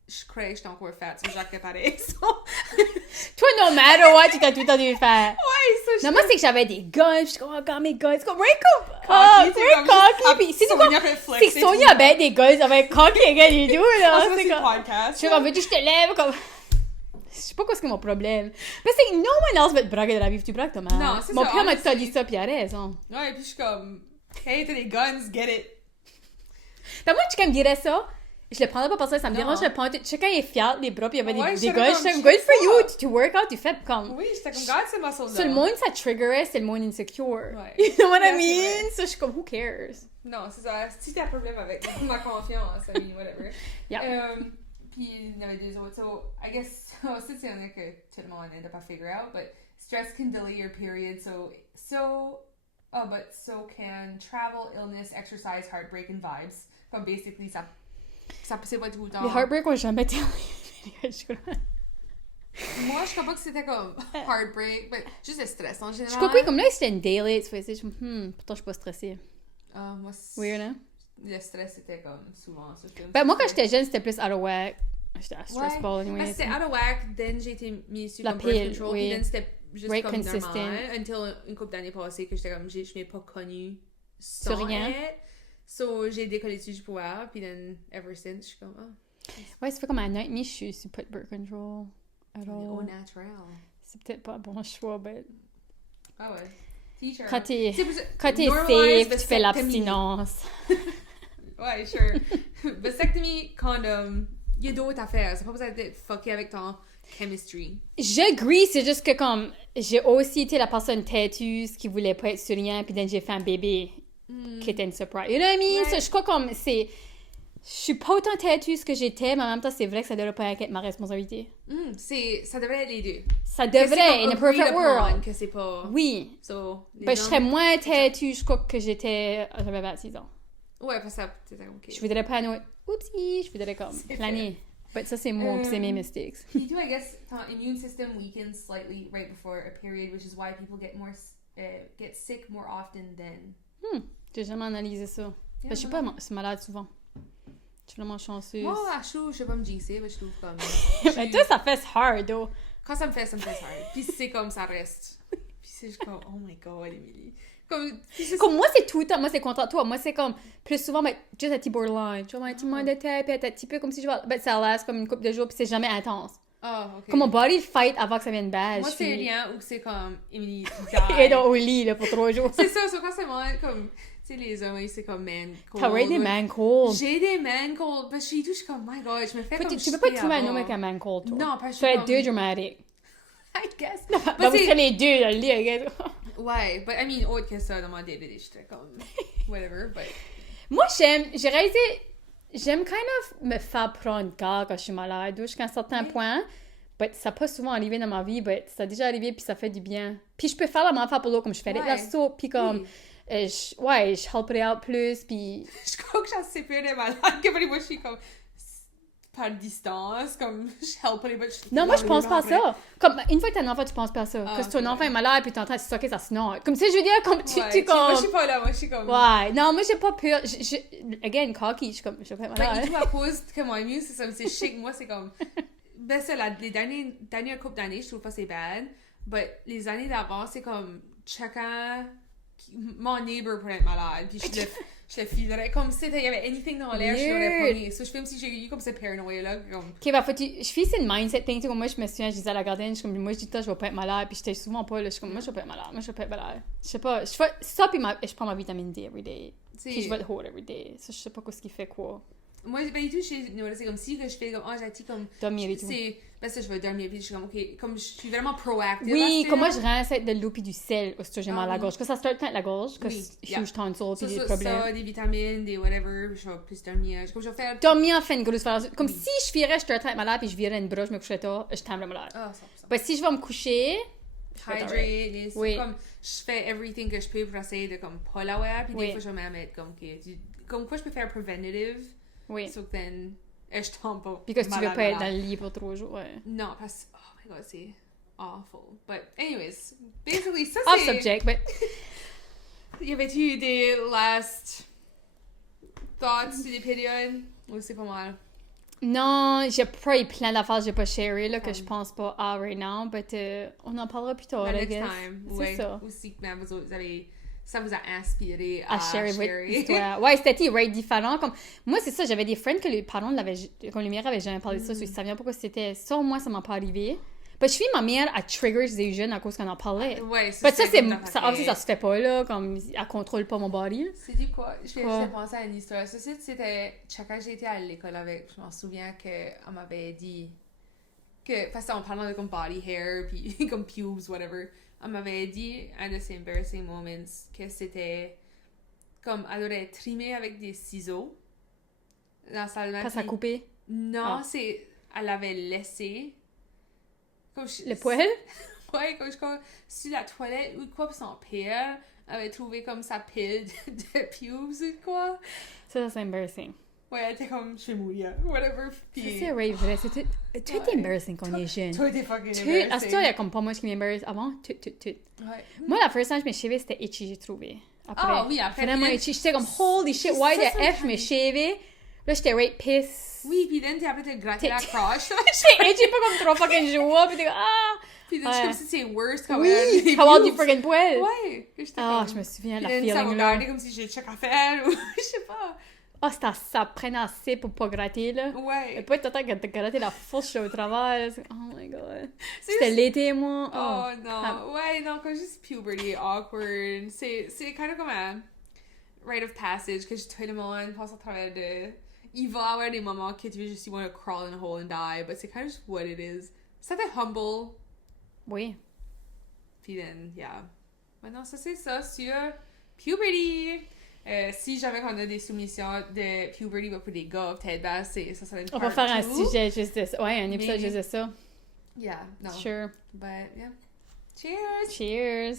Je croyais que j'étais encore fat, c'est Jacques pareil. Toi, no matter what, tu t'as tout le temps dû faire. Ouais, ça, non, moi, c'est que j'avais des guns, je suis comme, oh, God, mes guns, c'est comme, very cocky, puis c'est quoi? C'est que Sonia avait des guns, elle avait cocky, again, you do, là. C'est comme, podcast. Je suis comme, veux-tu que je te lève, comme... Je sais pas quoi c'est mon problème. Mais c'est que no one else va te braguer de la vie, tu bragues Thomas. Non, c'est mon ça. Mon père m'a dit ça, puis il a raison. Ouais, puis je suis comme, hey, t'as des guns, get it. Ben moi, tu me dirais ça, je le prendrais pas parce que ça me dérange le pantalon. Chacun est fier, les bras, puis il y avait des guns. J'étais comme, good for you, tu work out, tu fais comme... Oui, j'étais comme, God, c'est ma sonde. Sur le monde, ça triggerait, c'est le monde insecure. Ouais. You know what I mean? So je suis comme, who cares? Non, c'est ça. Si t'as un problème avec ma confiance, I mean, whatever. Yeah. Puis il y en avait deux autres. So, I guess, ça, c'est un que tout le monde n'a pas figure out, but stress can delay your period, but so can travel, illness, exercise, heartbreak, and vibes. Comme, basically, ça c'est pas tout le temps. Les heartbreak ont jamais été... Moi, je crois pas que c'était comme heartbreak, mais juste le stress en général. Je crois que comme là, c'était une daily, tu faisais, pourtant, je suis pas stressée. Moi, weird, hein? Le stress, c'était comme souvent ça. Ben, moi, quand j'étais jeune, c'était plus out of whack. J'étais à stress ball, anyway. C'était out of whack, then j'ai été mise sur la birth control, puis then c'était juste comme consistent. Normal, until une couple d'années passées que j'étais comme, je m'ai pas connue sans sur rien. So, j'ai décollé dessus du pouvoir, puis then, ever since, je suis comme, Ouais, ça fait comme un an et demi, je suis sur pas de birth control. Au naturel. C'est peut-être pas un bon choix, mais... Ah ouais. Teacher. Quand t'es safe, tu fais l'abstinence. Ouais, sure. Vasectomie, condom, il y a d'autres affaires. C'est pas besoin d'être fucké avec ton chemistry. J'agree, c'est juste que comme, j'ai aussi été la personne têteuse qui voulait pas être sur rien, puis then j'ai fait un bébé qui était une surprise. You know what I mean? So, je crois comme, c'est... Je suis pas autant têteuse que j'étais, mais en même temps, c'est vrai que ça devrait pas être ma responsabilité. Ça devrait être les deux. Ça devrait, in a perfect world. Que c'est pas... Oui. So, je serais moins têtue, je crois, que j'étais... J'avais 26 ans. Ouais, parce que ça, c'était OK. Je voudrais pas un autre... Oupsie! Je voudrais comme planer. But ça, c'est moi, c'est mes mistakes. You do, I guess, ton immune system weakens slightly right before a period, which is why people get sick more often then. J'ai jamais analysé ça. Yeah, Je suis pas malade souvent. Je suis vraiment chanceuse. Moi, je sais pas me jinxer, mais je trouve comme... Mais toi, ça fait hard, though. Quand ça me fait hard. Puis c'est comme ça reste. Puis c'est juste comme, oh my god, Emily. Comme moi, c'est tout le temps. Moi, c'est contre toi. Moi, c'est comme plus souvent, mais juste un petit borderline. Tu vois, un petit mal de tête, puis un petit peu comme si je vois. Ben, ça laisse comme une couple de jours, puis c'est jamais intense. Oh, ok. Comme mon body fight avant que ça vienne bad. Moi, c'est rien où c'est comme, Emily, et donc au lit, là, pour 3 jours. C'est ça, quand c'est moi, comme, tu sais, les hommes, c'est comme man cold. T'as des man cold. J'ai des man cold, parce que je suis comme, my god, je me fais comme tu peux pas trouver un homme avec un man cold, toi. Non, parce que tu vas être deux dramatic. I guess. Bah, vous serez les deux dans le lit, regarde. Ouais, but I mean, autre que ça, dans mon day-to-day, j'étais comme, whatever, but... Moi, j'ai réalisé, j'aime kind of me faire prendre garde quand je suis malade, jusqu'à un certain point. But ça n'a pas souvent arrivé dans ma vie, but ça a déjà arrivé, puis ça fait du bien. Puis je peux faire la même affaire pour l'autre, comme je fais la soupe, puis comme... je helperai out plus, puis... Je crois que j'en sais plus des malades, que moi, je suis comme... par distance, comme je helperai, but non, moi, je pense pas à ça. Comme, une fois que t'as un enfant, tu penses pas à ça. Quand ton enfant est malade, puis t'es en train de socker, ça se noie. Comme, tu sais, je veux dire, comme, tu comme... Moi, je suis pas là, moi, je suis comme... Ouais, non, moi, j'ai pas peur. Again, cocky, je suis comme, je vais pas être malade. Mais tout à cause que mon immune system, c'est chic, moi, c'est comme... Ben, ça, les dernières couples d'années, je trouve pas c'est bad, but les années d'avant, c'est comme, chacun... Mon neighbor pourrait être malade, puis je le filerais comme si il y avait anything dans l'air, je l'aurais pogné. So, je fais comme si j'ai eu comme cette paranoïa-là. Comme... Ok, bah, je fais c'est une mindset thing. Comme moi, je me souviens, je disais à la gardienne, je suis comme, moi, je dis, toi, je vais pas être malade, puis j'étais souvent pas là. Je suis comme, moi, je vais pas être malade. Je sais pas, je fais ça, puis je prends ma vitamine D every day. Puis je vais le hold every day. Ça, je sais pas ce qui fait quoi. Moi, ben, et tout, c'est comme si que je fais comme, j'ai comme. Dormir et tout. Ben, ça, je vais dormir, puis je suis comme, ok, comme je suis vraiment proactive. Oui, comme moi, je rince de l'eau puis du sel, si j'ai mal à la gorge. Que ça se traite la gorge, que huge tonsil, puis des problèmes. Ça, des vitamines, des whatever, je vais plus dormir. Comme je vais faire. Dormir fait une grosse différence. Comme si je virais, je traite malade, puis je virais une broche, je me coucherais tard, je tomberais malade. Ah, 100%. Ben, si je vais me coucher. Hydrate, comme je fais everything que je peux pour essayer de comme pas la wear, puis des fois, je vais m'en mettre comme quoi je peux faire preventative. Oui. So then, je tombe pas. Parce que tu veux pas être dans le lit pour 3 jours, ouais. Non, parce que, oh my god, c'est awful. But anyways, basically, ça c'est... Off subject, but... Y avait-tu des last thoughts sur des périodes? Ou c'est pas mal? Non, j'ai pas plein d'affaires que j'ai pas sharé, là, que je pense pas à right now, but on en parlera plus tard, I guess. Next time, c'est ça. Aussi, vous avez... Ça vous a inspiré à share votre histoire. Ouais, c'était right, différent. Comme, moi, c'est ça, j'avais des friends que les parents comme les mères avaient jamais parlé de ça, so ils savaient pourquoi c'était ça. Moi, ça m'a pas arrivé. Je suis ma mère, elle triggers des jeunes à cause qu'on en parlait. Ouais, ça, ça se fait pas, là, comme, elle contrôle pas mon body. C'est du quoi? Je vais penser à une histoire. Ça, c'était, quand j'ai été à l'école avec, je m'en souviens qu'elle m'avait dit que, parce qu'on parlait de comme body hair, puis comme pubes, whatever. Elle m'avait dit, un de ces embarrassing moments, que c'était comme, elle aurait trimé avec des ciseaux dans la salle de bain. Pas ça coupé? Non, elle avait laissé. Comme le poil? Ouais, comme sur la toilette ou quoi, puis son père avait trouvé comme sa pile de pubes ou quoi. Ça, c'est embarrassing. Ouais, elle était comme, je vais mourir, whatever. Puis... Ça, c'est vrai. Tout est embarrassing quand on est jeune. Tout est fucking embarrassing. À ce temps, il y a comme pas moi qui m'embarrasse avant. Tout. Ouais. Moi, la première fois que je me shavais, c'était itchy, j'ai trouvé. Après, oui, après. Vraiment itchy. J'étais comme, holy shit, why the F, je me shavais. Là, j'étais right pissed. Oui, puis then, après, t'as gratté la crotch. J'étais itchy pas comme 3 fucking jours, puis t'es comme, Puis then, c'est comme si c'est worse quand oui, avoir du friggin' poil. Ouais. Je me souviens, la feeling là. Ça m'a regardé comme si j'ai check à faire, ou je sais pas. Ça prenait assez pour pas gratter, là. Ouais. Et puis, t'attends que t'as gratté la fourche au travail. Oh my god. C'était l'été, moi. Oh non. Ouais, non, comme juste puberty, awkward. C'est kind of comme un rite of passage que tout le monde passe à travers de... Il va y avoir des moments que tu veux juste, you want to crawl in a hole and die, but c'est kind of just what it is. C'était humble. Oui. Puis then, yeah. Maintenant, ça, c'est ça sur puberty. Si jamais on a des soumissions de puberty pour des gars, peut-être, ça serait une part. On va faire un sujet juste de ça. Ouais, un épisode juste de ça. Yeah, no. Sure. But, yeah. Cheers! Cheers!